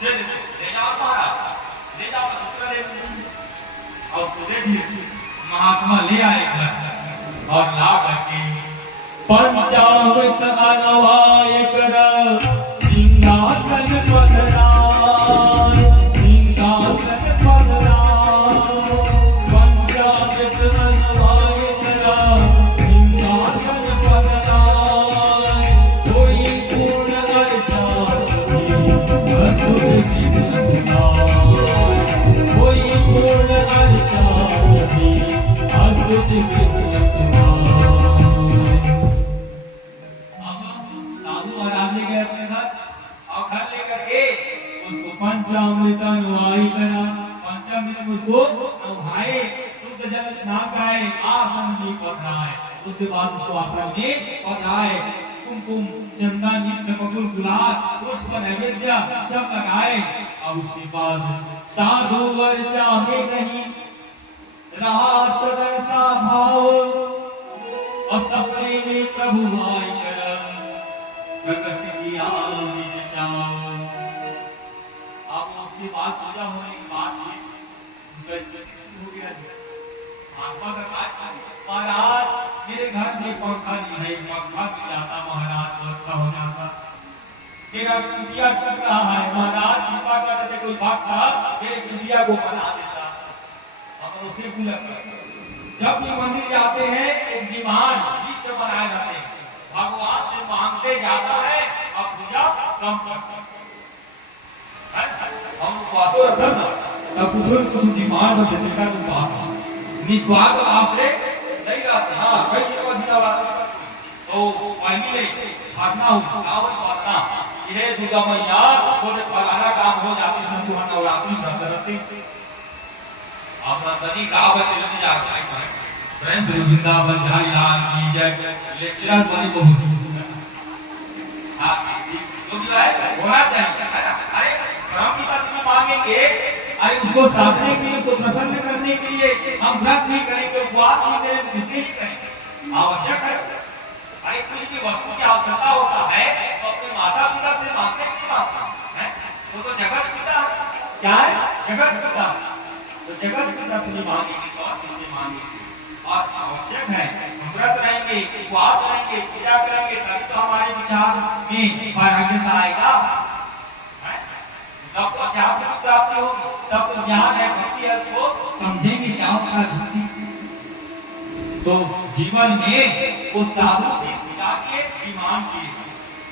दे दे, ले जाओ महाराज, ले जाओ दूसरा ले और उसको दे दिए। महात्मा ले आए घर और ला करके पंचामृत अनवाय कर सिंहासन पधराय, सिंहासन पधराय, पंचामृत अनवाय कर सिंहासन पधराय, कोई पूर्ण अर्चा अस्तुति कोई पूर्ण अर्चा अस्तुति। साधु महाराज ले गए अपने घर और घर लेकर के उसको पंचामृत अनुवाई करा। पंचामृत उसको नहाए, शुद्ध जल स्नान कराए, आसन में पधराए। उसके बाद उसको आसन में पधराए, कुमकुम चंदन इत्र बबुल गुलाल पुष्प नैवेद्य सब लगाए। अब उसके बाद साधु वर्चा में नहीं रहा सदन सा भाव, और सपने में प्रभु आए कर प्रकट किया निज चाव। अब उसके बाद पूजा होने के बाद ही उसका स्थिति शुरू हो गया। महात्मा का काज, महाराज मेरे घर में पंखा नहीं है, पंखा मिल जाता महाराज तो अच्छा हो जाता। मेरा कुटिया टूट रहा है महाराज, कृपा करते कोई भक्त मेरे कुटिया को बना देता। और उसे जब भी मंदिर जाते हैं एक डिमांड लिस्ट बनाए जाते हैं, भगवान से मांगते जाता है और पूजा कम करता है। हम उपवासो रखते ना तब कुछ डिमांड देने का उपास निस्वार्थ भाव से नहीं रहते। हाँ कई जगह नवरात्र तो पहले भागना होता ये दुर्गा मैया बोले फलाना काम हो जाती सब तुम नवरात्रि व्रत रखते। अब नदी का बदलने जाता है फ्रेंड्स वृंदावन धारी लाल की जय लेक्चरर्स बने बहुत हां तो जो है होना चाहिए है ना। अरे राम की तस्वीर मांगेंगे, अरे उसको साधने के लिए, उसको प्रसन्न करने के लिए हम व्रत नहीं करेंगे, उपवास नहीं करेंगे, इसलिए नहीं करेंगे। आवश्यक है, अरे कुछ भी वस्तु की आवश्यकता होता है तो अपने माता पिता से मांगते हैं, वो तो जगत पिता क्या है, जगत पिता। तो जगत पिता से मांगेंगे तो और किससे मांगेंगे। और आवश्यक है हम व्रत रहेंगे, उपवास रहेंगे, पूजा करेंगे, तभी तो हमारे विचार में वैराग्यता आएगा, तब तो ज्ञान की प्राप्ति होगी, तब तो ज्ञान है, भक्ति है, उसको समझेंगे क्या होता है भक्ति। तो जीवन में वो साधु पिता के विमान की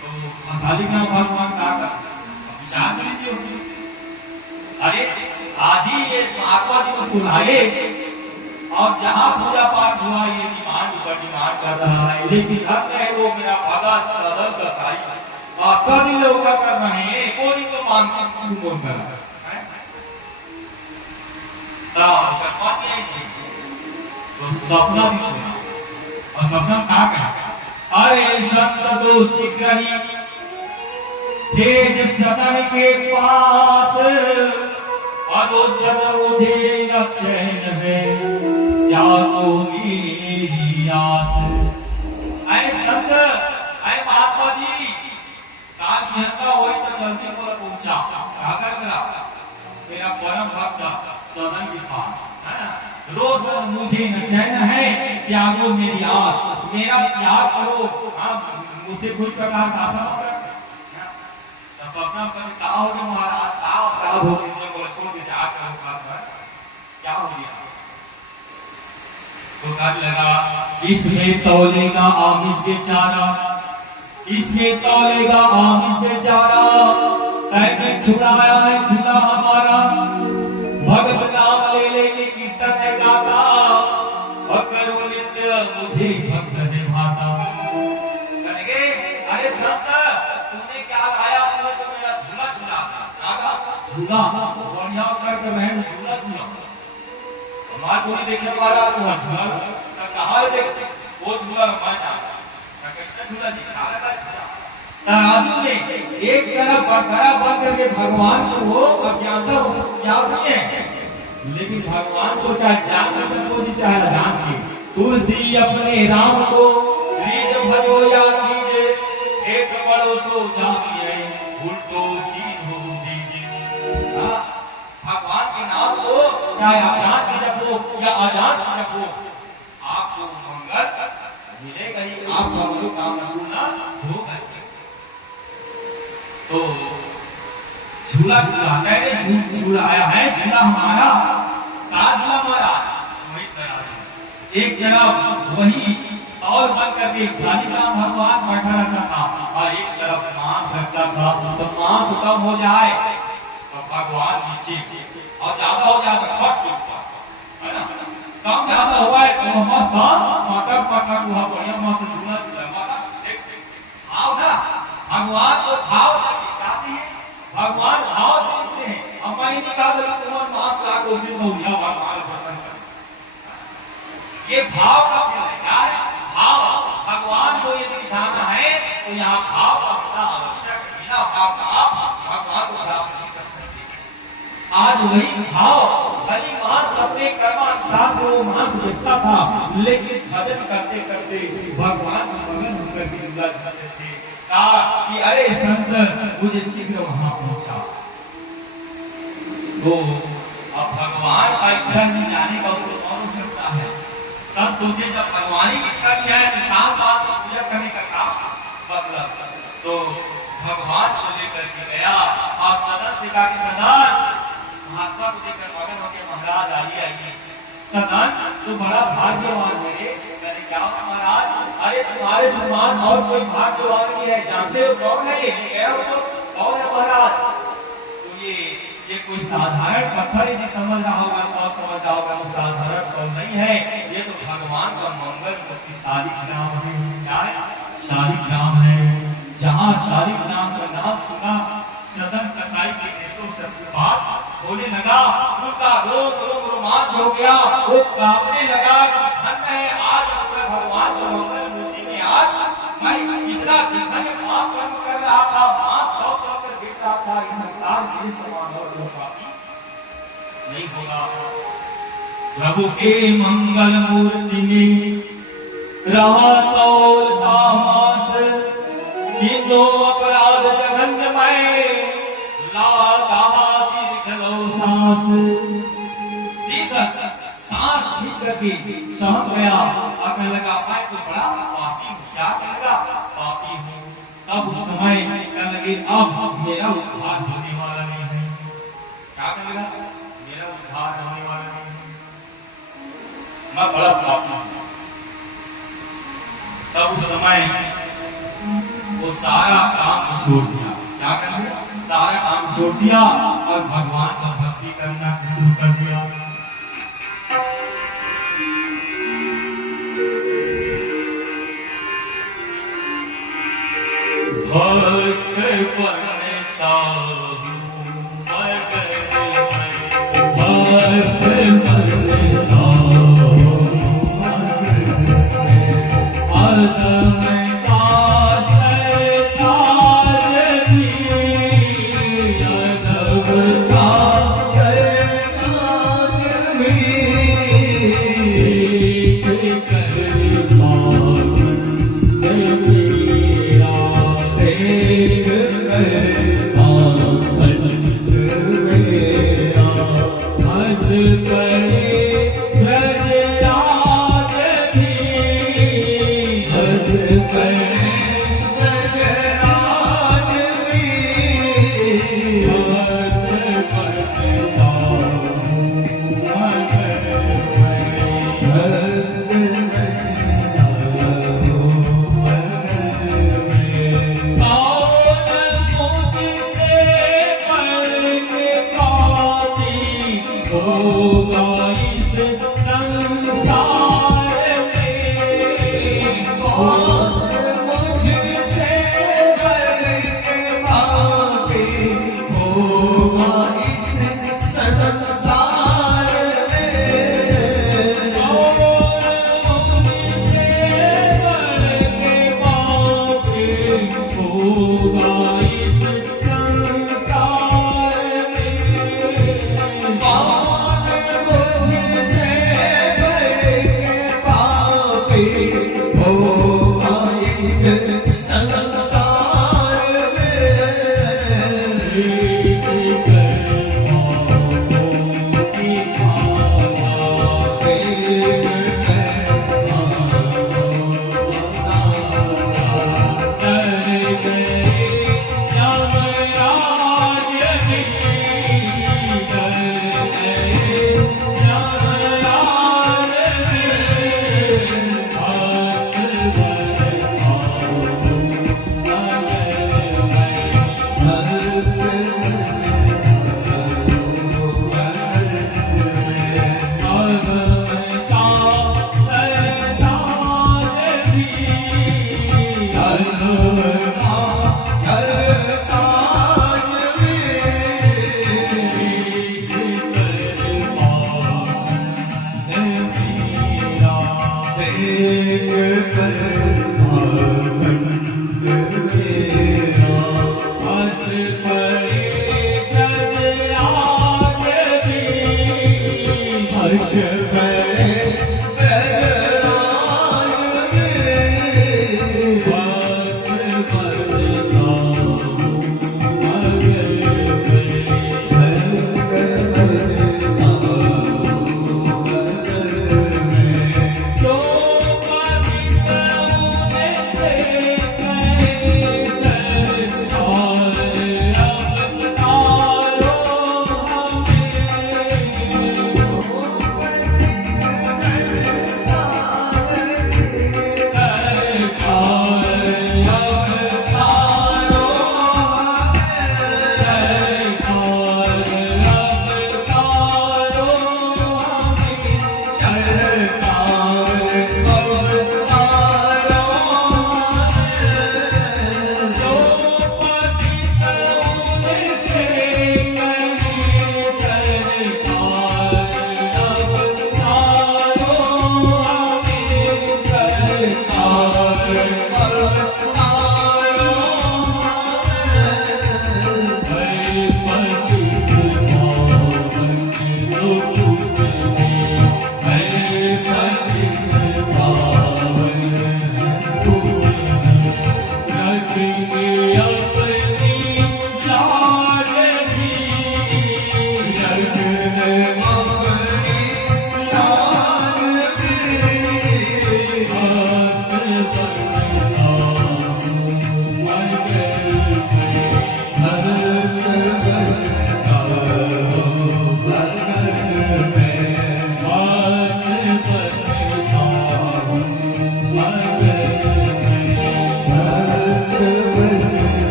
तो मसाले का भगवान का विचार लीजिए। अरे आज ही ये महात्मा दिवस को लाए और जहाँ पूजा पाठ हुआ ये डिमांड पर डिमांड कर रहा है, लेकिन हर है वो मेरा भगत सदन का साई आपका दिन लोग कर रहे हैं, कोई तो मांगते कुछ बोल कर रहा है तो सपना भी सुना। और सपना क्या कहा, अरे संत तो शीघ्र ही थे जिस सदन के पास, और उस जन मुझे न चैन है क्या तो मेरी आस। ऐ संत, ऐ महात्मा जी, काल निहत्ता हो तो जल्दी पर पहुंचा, अगर मेरा परम भक्त सदन के पास है ना, रोज मुझे न चैन है त्यागो मेरी आस, मेरा त्याग करो, मुझसे कोई प्रकार का समझ तो सपना पर क्या हो गया महाराज, क्या अपराध हो गया, बोले सोच क्या हो गया, तो कहने लगा किसमें तौलेगा आमिष बेचारा, किसमें तौलेगा आमिष बेचारा, तैने छुड़ाया है झूला हमारा, भगत नाम ले लेके कीर्तन है गाता, और करो नित्य मुझे भक्त है भाता। कहेंगे अरे संत तूने क्या लाया, तूने तो मेरा झूला छुड़ा, झूला बढ़िया करके बहन झूला छुड़ा, हमारा कोई देखने वाला तो झूला तो कहा है देख वो झूला मैं जाता कृष्ण झूला जी खा रहा झूला। तराजू में एक तरफ बरकरा बन करके भगवान को वो अज्ञाता ज्ञात नहीं है, लेकिन भगवान को चाहे जान को जी चाहे राम की तुलसी अपने राम को बीज भजो या कीजे, एक बड़ो सो जाती है उल्टो सीधो दीजिए। भगवान के नाम को चाहे अजान से जपो या अजान से जपो, आपको मंगल मिलेगा ही, आपका मनोकामना पूर्ण होगा। तो झूला झूलाता है, झूलाया है झूला हमारा, झूला हमारा वही तरह एक तरफ वही और बन करके शालिग्राम भगवान बैठा रहता था, और एक तरफ मांस रखता था, तो मांस कम हो जाए तो भगवान नीचे और ज्यादा हो जाए तो खट के ऊपर, है ना, कम ज्यादा हुआ है तो मस्त मटक मटक हुआ बढ़िया मस्त झूला झूला देख भाव ना, भगवान को भाव चाहिए, भगवान भाव से इसने हम नहीं निकाल देगा तुम्हारा मांस ला के उसी को उठा भगवान प्रसन्न कर, ये भाव का फल है, क्या है भाव। भगवान को यदि दिखाना है तो यहाँ भाव का होना आवश्यक, बिना भाव का आप भगवान को प्राप्त नहीं कर सकते। आज वही भाव भली मांस अपने कर्मानुसार से वो मांस बेचता था, लेकिन भजन करते करते भगवान को मगन होकर के झूला झूलते थे, कहा कि अरे संत मुझे शीघ्र वहां पहुंचा। तो अब भगवान का इच्छा नहीं जाने का उसको कौन हो सकता है। सब सोचे जब भगवान की इच्छा नहीं है तो शाम बात को पूजा करने का काम मतलब, तो भगवान को लेकर के गया और सदन से कहा कि सदन महात्मा को लेकर मगन होकर महाराज आइए आइए, सदन तू बड़ा भाग्यवान है। मैंने क्या महाराज, अरे तुम्हारे समान और कोई भाग्यवान नहीं है, जानते हो कौन है ये, कौन है महाराज। तो ये कोई साधारण पत्थर है, समझ रहा होगा तो समझ रहा होगा, वो साधारण तो नहीं है, ये तो भगवान का मंगल मूर्ति शालिग्राम है। क्या है शालिग्राम है, जहाँ शालिग्राम का नाम सुना सदन कसाई के नेत्रों से बात होने लगा, उनका रोम रोम रोमांच हो गया, वो कांपने लगा, धन्य है आज मैं भगवान का मंगल मूर्ति में, आज मैं इतना धन्य पाप कर्म कर रहा था, मांस खाओ कर गिर रहा था, इस संसार के समान और पापी नहीं होगा। प्रभु के मंगल मूर्ति में रहा तौलता मांस, किंतु अपराध जघन्यमय लागा दीर्घ सांस। सांस खींच करके सहम गया, कहने लगा मैं तो बड़ा पापी हूँ, क्या कहने लगा पापी हूँ। तब उस समय कहने लगे अब मेरा उद्धार होने वाला नहीं है, क्या कहने लगा मेरा उद्धार होने वाला नहीं है, मैं बड़ा पापी हूँ। तब उस समय वो सारा काम छोड़ दिया, क्या कर दिया सारा काम छोड़ दिया और भगवान का भक्ति करना शुरू कर दिया। भक्त बनता हूँ मगर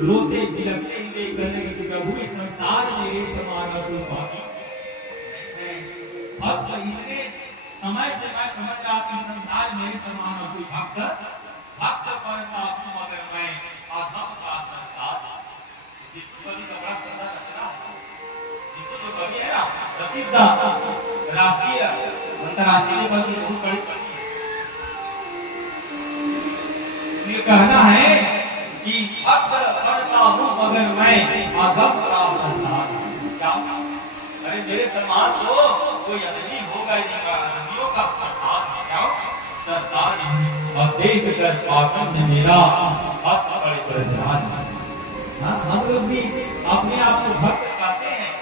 रोते बिलखते हुए कहने लगे प्रभु इस संसार मेरे समान और कोई बाकी नहीं है। भक्त इतने समय से मैं समझ रहा कि संसार मेरे समान और कोई भक्त परता हूं मगर मैं अधम का संसार। जितु कवि का बड़ा सुंदर रचना है। जितु जो कवि है ना प्रसिद्ध राष्ट्रीय अंतरराष्ट्रीय लेवल की बहुत बड़ी कवि है। ये कहना है कि भक्त बनता हूं मगर मैं अधम का संसार। क्या अरे मेरे समान तो कोई अदबी होगा ही नहीं, अदबियों का सरदार है। क्या सरदार और देख कर पाखंड मेरा हंस पड़े प्रधान। हाँ हम लोग भी अपने आप को भक्त कहते हैं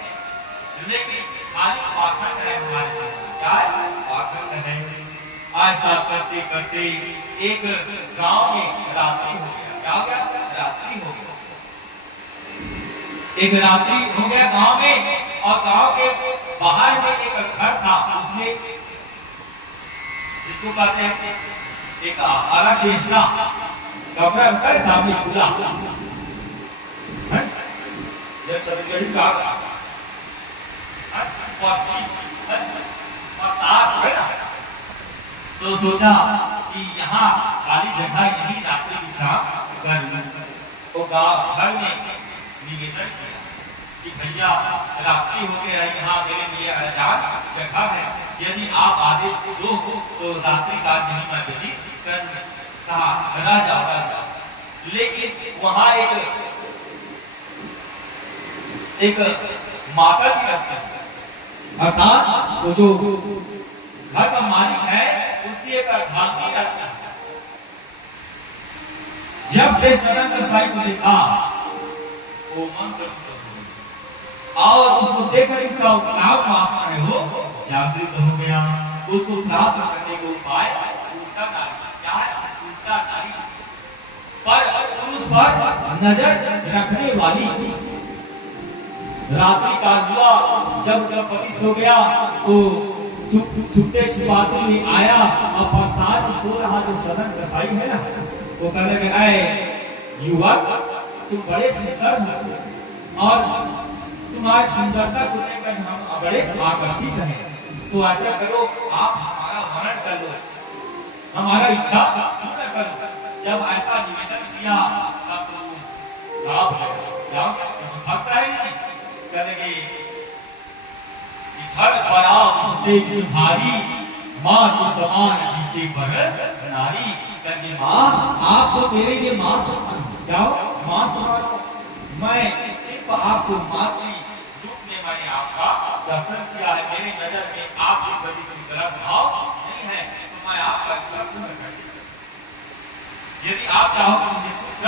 लेकिन खाली पाखंड है हमारे जीवन। क्या है पाखंड है। ऐसा करते करते एक गांव में रात्रि हो गया। क्या हो गया? रात्रि हो गया। एक रात्रि हो गया गांव में और गांव के बाहर में एक घर था। उसमें जिसको कहते हैं एक आला शेषना कमरा होता है सामने खुला जब छत्तीसगढ़ी का तो सोचा कि यहाँ खाली जगह यही रात्रि विश्राम कर लूं। तो घर में निवेदन किया कि भैया रात्रि हो गया है, यहाँ मेरे लिए आजाद जगह है, यदि आप आदेश दो तो रात्रि का यही मैं व्यतीत कर कहा। राजा लेकिन वहां एक माता जी रहती है, अर्थात वो जो घर का मालिक है उसकी एक अर्धांगिनी रहती है। जब से सदन कसाई को देखा वो मंत्र और उसको देखकर उसका क्या वासना है वो जागृत हो गया। उसको प्राप्त करने को उपाय उल्टा नारी, क्या है उल्टा नारी, पर पुरुष पर नजर रखने वाली। रात्रि का हुआ, जब उसका पति सो गया तो छुपते छुपाते हुए आया और प्रसाद सो रहा जो सदन कसाई है ना, वो कहने लगा युवक तुम बड़े सुंदर हो और तुम्हारी सुंदरता को लेकर हम बड़े आकर्षित हैं, तो ऐसा करो आप हमारा वर्ण कर लो, हमारा इच्छा पूर्ण करो। जब ऐसा निवेदन किया तब तो भक्त है नहीं करेंगे घर पर आओ भारी माँ तो समान नीचे पर नारी करके माँ आप तो मेरे लिए माँ समान जाओ, माँ समान हो। मैं सिर्फ आपको मातृ रूप में मैंने आपका दर्शन किया है, मेरी नजर में आपके प्रति कोई गलत भाव नहीं है, तो मैं आपका इच्छा पूर्ण कर सकता हूं। यदि आप चाहो तो मुझे पुत्र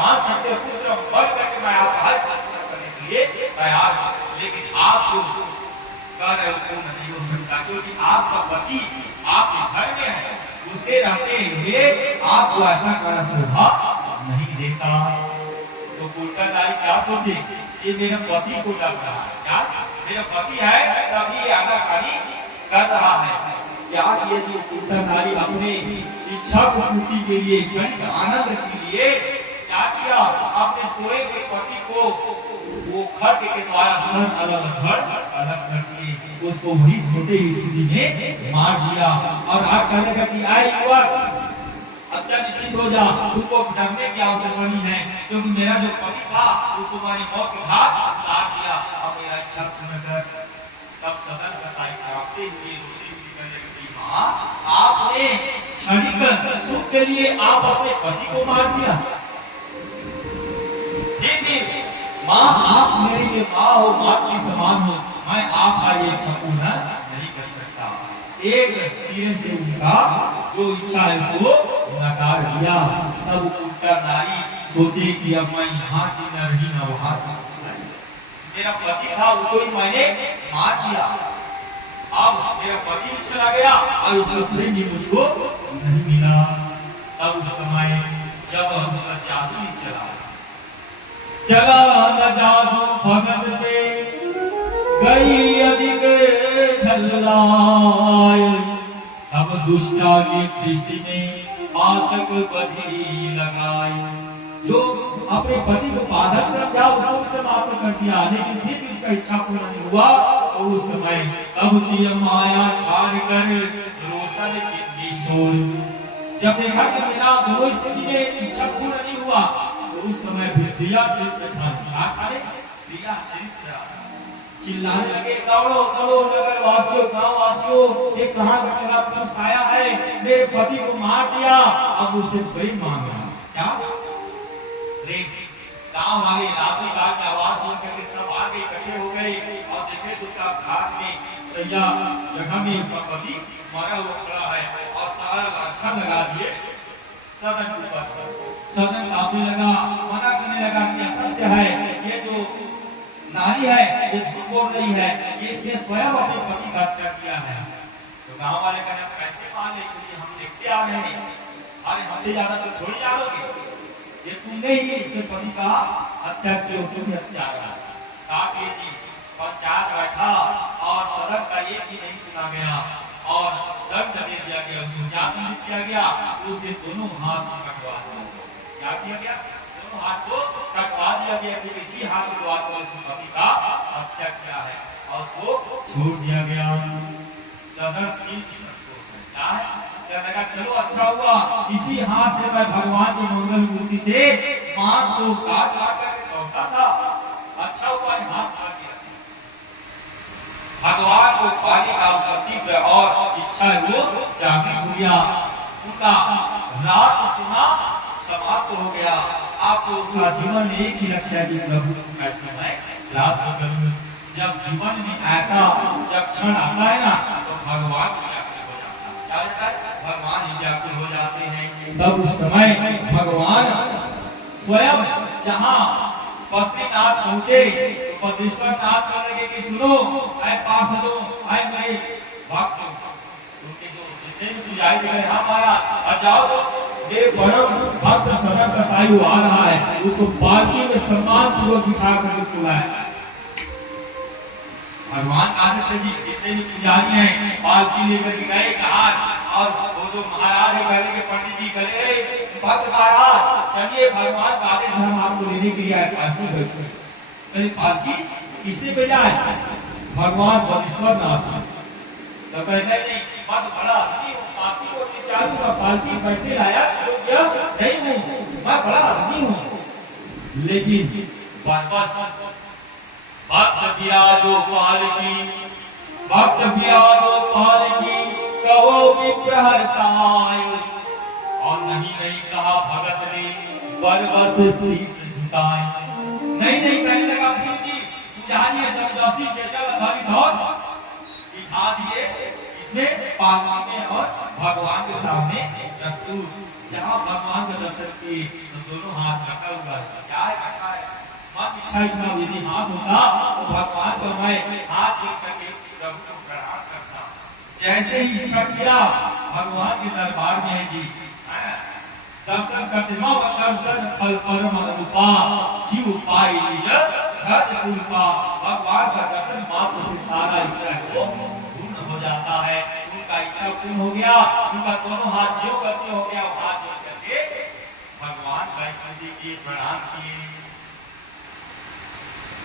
मान सकते हो, पुत्र बन करके मैं आपका हर इच्छा पूर्ण करने के लिए तैयार हूं, लेकिन आप जो कर रहे हो नहीं हो सकता, क्योंकि आपका पति आपके घर में है, उसके रहते हुए आपको ऐसा करना शोभा नहीं देता। तो उल्टा नारी क्या सोचे, ये मेरे पति को लग रहा है, क्या मेरा पति है तभी आनाकानी कर रहा है। क्या ये जो उल्टा नारी अपने इच्छा को पूर्ति के लिए, क्षणिक आनंद के लिए क्या किया, अपने सोए हुए पति को वो खट के द्वारा सर अलग करके उसको वही सोते हुई स्थिति में मार दिया। और आप कहने का कि आए युवक अब चल निश्चित हो जा, तुमको डरने की आवश्यकता नहीं है, क्योंकि मेरा जो पति था उसको मैंने मौत के घाट उतार दिया, अब मेरा इच्छा पूर्ण कर। तब सदन कसाई कांपते हुए रोती हुई कहने लगी माँ आपने क्षणिक सुख के लिए आप अपने पति को मार दिया। माँ आप मेरे लिए माँ हो, माँ के समान हो, मैं आपका ये इच्छा पूर्ण नहीं कर सकता। एक सिरे से उनका जो इच्छा है उसको नकार दिया। तब उल्टा नारी सोचे कि अब मैं यहाँ की न रही न वहाँ था, मेरा पति था उसको ही मैंने मार दिया, अब मेरा पति चला गया और उसका प्रेम भी मुझको नहीं मिला। तब उस समय जब उसका जादू ही चला न जादू भगत पे गई अधिक झल्लाय, अब दुष्टा की दृष्टि में पातक बधी लगाई। जो अपने पति को पादर समझा उसको समाप्त कर दिया, लेकिन फिर भी उसका इच्छा पूर्ण नहीं हुआ। तो उस समय तब दिया माया ठान कर रोशन के किशोर, जब देखा कि मेरा दोनों स्थिति में इच्छा पूर्ण नहीं हुआ तो उस समय फिर प्रिया चरित्र प्रिया चरित्र चिल्लाने लगे दौड़ो दौड़ो नगर वासियों गांव वासियों, ये कहां का चला पुरुष आया है, मेरे पति को मार दिया, अब उससे प्रेम मांग रहा। क्या प्रेम? गांव वाले रात्रि काल में आवाज सुन करके सब आगे इकट्ठे हो गए और देखे तो उसका घाट में सैया जगह में उसका पति मरा हुआ खड़ा है और सारा अच्छा लगा दिए सदन के ऊपर। सदन कांपने लगा, मना करने लगा कि असत्य है, ये जो नारी है ये झूठ बोल रही है, ये इसने स्वयं अपने पति का हत्या किया है। तो गांव वाले कहे कैसे मान ले, क्योंकि हम देखते आ रहे हैं, अरे हमसे ज्यादा तो थोड़ी जानोगे, ये तुमने ही इसके पति का हत्या की, तुम हत्यारा। काके जी पंचायत बैठा और सदन का एक भी नहीं सुना गया और दंड दे दिया गया, उसको जाति किया गया, उसके दोनों हाथ कटवा दिया। क्या किया गया? दोनों हाथ को कटवा दिया गया कि इसी हाथ के द्वारा को इस पति का हत्या किया है और उसको छोड़ दिया गया। सदन 3 क्या है? क्या लगा चलो अच्छा हुआ, इसी हाथ से मैं भगवान की मंगल मूर्ति से मांस को काट काट करके तोड़ता था, अच्छा हुआ हाथ काट दिया। भगवान को पाने का उसका तीव्र और इच्छा वो जागृत हो गया। उनका रात सुना समाप्त हो गया। आप तो उसका जीवन में एक ही लक्ष्य है कि प्रभु को कैसे मैं प्राप्त करूं। जब जीवन में ऐसा जब क्षण आता है ना, तो भगवान व्याकुल हो जाता है। क्या होता है? भगवान ही व्याकुल हो जाते हैं। तब उस समय भगवान स्वयं जहाँ बद्रीनाथ पहुंचे, तो बद्रीश्वरनाथ कहने लगे कि सुनो ऐ पार्षदों, ऐ मेरे भक्तों, उनके जो जितने भी पुजारी थे, हाँ महाराज, और जाओ तो मेरे परम भक्त सनक कसाई आ रहा है, उसको पालकी में सम्मान पूर्वक बिठा कर उसको लाया। भगवान आदेश से जी जितने भी पुजारी हैं पालकी लेकर के गए कहा, और वो जो महाराज है कहने के पंडित जी कहले भक्त महाराज चलिए, भगवान का आदेश हम आपको लेने के लिए आए पालकी बैठे। कहीं पालकी किसने भेजा है? भगवान बद्रीश्वरनाथ। तो कहते नहीं मत बड़ा आदमी हूँ, पालकी को चालू का पालकी बैठे लाया योग्य नहीं हूँ, मैं बड़ा आदमी हूँ। लेकिन बस भक्त विराजो पालकी, भक्त विराजो पालकी, कहो विप्रहर्षाय। और नहीं कहा भगत ने बरबस शीश झुकाए। नहीं कहने लगा फिर भी पुजारी है जबरदस्ती चेचा लधारी सौर बिठा दिए इसमें पालकी में और भगवान के सामने प्रस्तुत। जहाँ भगवान का दर्शन किए तो दोनों हाथ रखा हुआ है। क्या है रखा है? मन इच्छा इतना यदि हाथ होता तो भगवान को मैं हाथ देख करके प्रभु को प्रणाम करता। जैसे ही इच्छा किया भगवान के दरबार में है जी दर्शन करते मां दर्शन फल परम अनुपा जीव पाई निज सहज सुलपा। भगवान का दर्शन मात्र से सारा इच्छा को पूर्ण हो जाता है। उनका इच्छा पूर्ण हो गया, उनका दोनों हाथ जो करते हो गया, हाथ जोड़ करके भगवान वैष्णव जी की प्रणाम किए।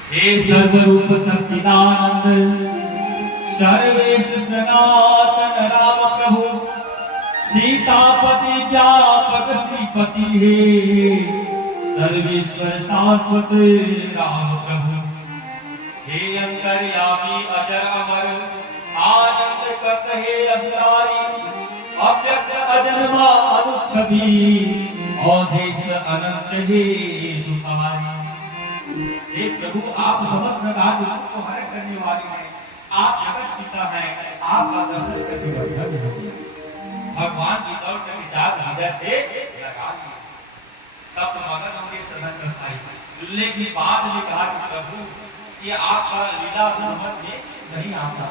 हे सर्वरूप सच्चिदानंद सर्वेश सनातन राम प्रभु, सीतापति व्यापक श्रीपति हे सर्वेश्वर शाश्वत राम प्रभु। हे अंतर्यामी अजर अमर आनंद करत हे असरारी, अव्यक्त अजन्मा अनुच्छवि अवधेश अनंत हे दुखारी। हे प्रभु आप समस्त प्रकार के दुख को हरण करने वाले हैं, आप जगत पिता हैं, आपका दर्शन करके बढ़िया हो गया। भगवान की दौड़ करके जाग हृदय से लगा लिया। तब तो मगन होंगे सनक कसाई। लेकिन बाद में कहा कि प्रभु ये आपका लीला समझ में नहीं आता।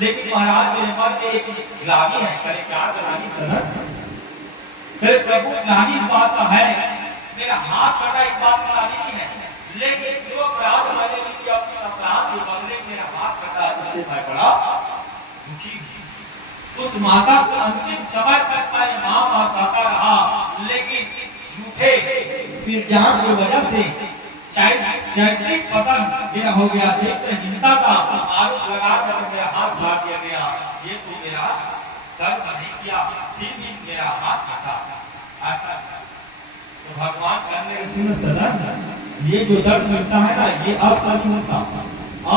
लेकिन महाराज मेरे मन में एक ग्लानि है। करे क्या ग्लानि सनक? करे प्रभु ग्लानि इस बात का है, मेरा हाथ कटा इस बात का ग्लानि नहीं है, लेकिन जो अपराध मैंने किया उस अपराध के बदले मेरा हाथ कटा, इससे मैं बड़ा दुखी। उस माता को अंतिम समय तक मैं मां कहता रहा, लेकिन झूठे इल्जाम की वजह से शारीरिक पतन मेरा हो गया, चित्रहीनता का आरोप लगा कर मेरा हाथ काट दिया गया। ये तो मेरा कर्म नहीं किया, फिर भी मेरा हाथ कटा। ऐसा तो भगवान करने के सुन सदन ये जो दर्द मिलता है ना, ये आपका नहीं होता,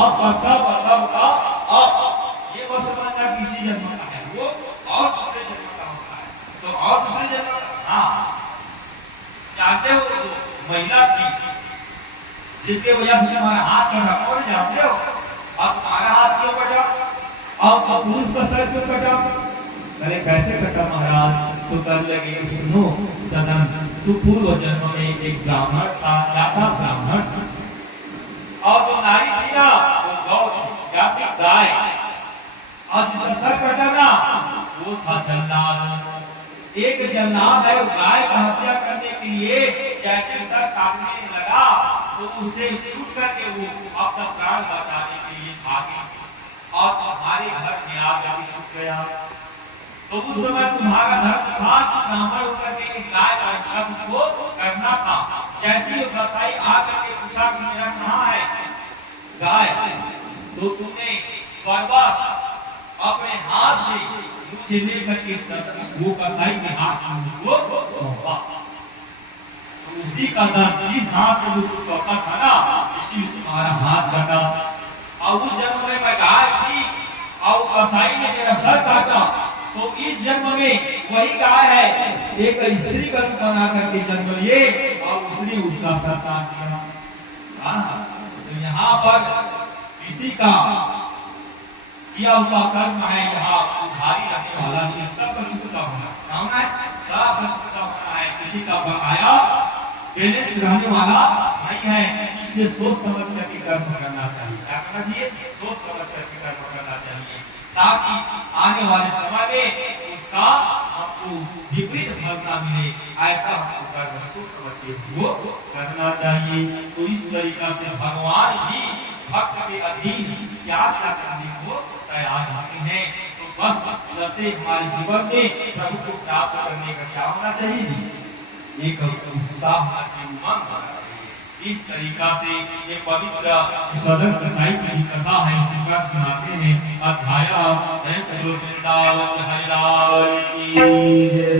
आपका मतलब का आप ये बस समझना किसी जन्म का है, वो और दूसरे जन्म का होता है। तो और दूसरे जन्म हाँ जानते हो तो महिला थी जिसके वजह से तुम्हारा हाथ कटा, कौन जानते हो? अब तुम्हारा हाथ क्यों कटा और पुरुष का सर क्यों कटा? अरे कैसे कटा महाराज? तो कर लगे सुनो सदन, तू पूर्व जन्म में एक ब्राह्मण था, क्या था? ब्राह्मण। और जो नारी थी ना वो गौ थी, क्या थी? गाय। और जिसका सर कटा ना वो था जल्लाद। एक जल्लाद है, वो गाय का हत्या करने के लिए जैसे सर काटने लगा तो उससे छूट करके वो अपना प्राण बचाने के लिए भागी और तुम्हारे घर में आकर छुप गया। तो उस समय तुम्हारा धर्म था कि ब्राह्मण होकर के गाय का रक्षा को करना था। जैसे ही कसाई आकर के पूछा कि मेरा कहाँ है गाय, तो तुमने बरबस अपने हाथ से मुझे लेकर के वो कसाई के हाथ में मुझको सौंपा। तो उसी का दर्द जिस हाथ से मुझको सौंपा था ना, इसी में तुम्हारा हाथ कटा। और उस जन्म में मैं गाय थी और कसाई ने मेरा सर काटा, तो इस जन्म में वही कहा है एक स्त्री का रूप बना करके जन्म लिए और उसने उसका संतान दिया। तो यहाँ पर किसी का किया हुआ कर्म है, यहाँ उधारी रहने वाला नहीं है, सब कुछ चुकता होना है, सब कुछ चुकता होना है। किसी का बकाया देने से रहने वाला नहीं है। इसलिए सोच समझ करके कर्म करना चाहिए। क्या करना चाहिए? सोच समझ करके कर्म करना चाहिए, ताकि आने वाले समय में उसका हमको विपरीत फल ना मिले। ऐसा हमको कर्म सोच समझ के वो करना चाहिए। तो इस तरीका से भगवान भी भक्त के अधीन क्या क्या करने को तैयार होते हैं। तो बस सत्य हमारे जीवन में प्रभु को प्राप्त करने का क्या होना चाहिए? एक उत्साह होना चाहिए, उमंग होना चाहिए। इस तरीका से ये पवित्र सदन साहित्य की कथा है, इसे सुनाते हैं। अध्याय सद्गुरु वृंदावन हरिलाल की जय।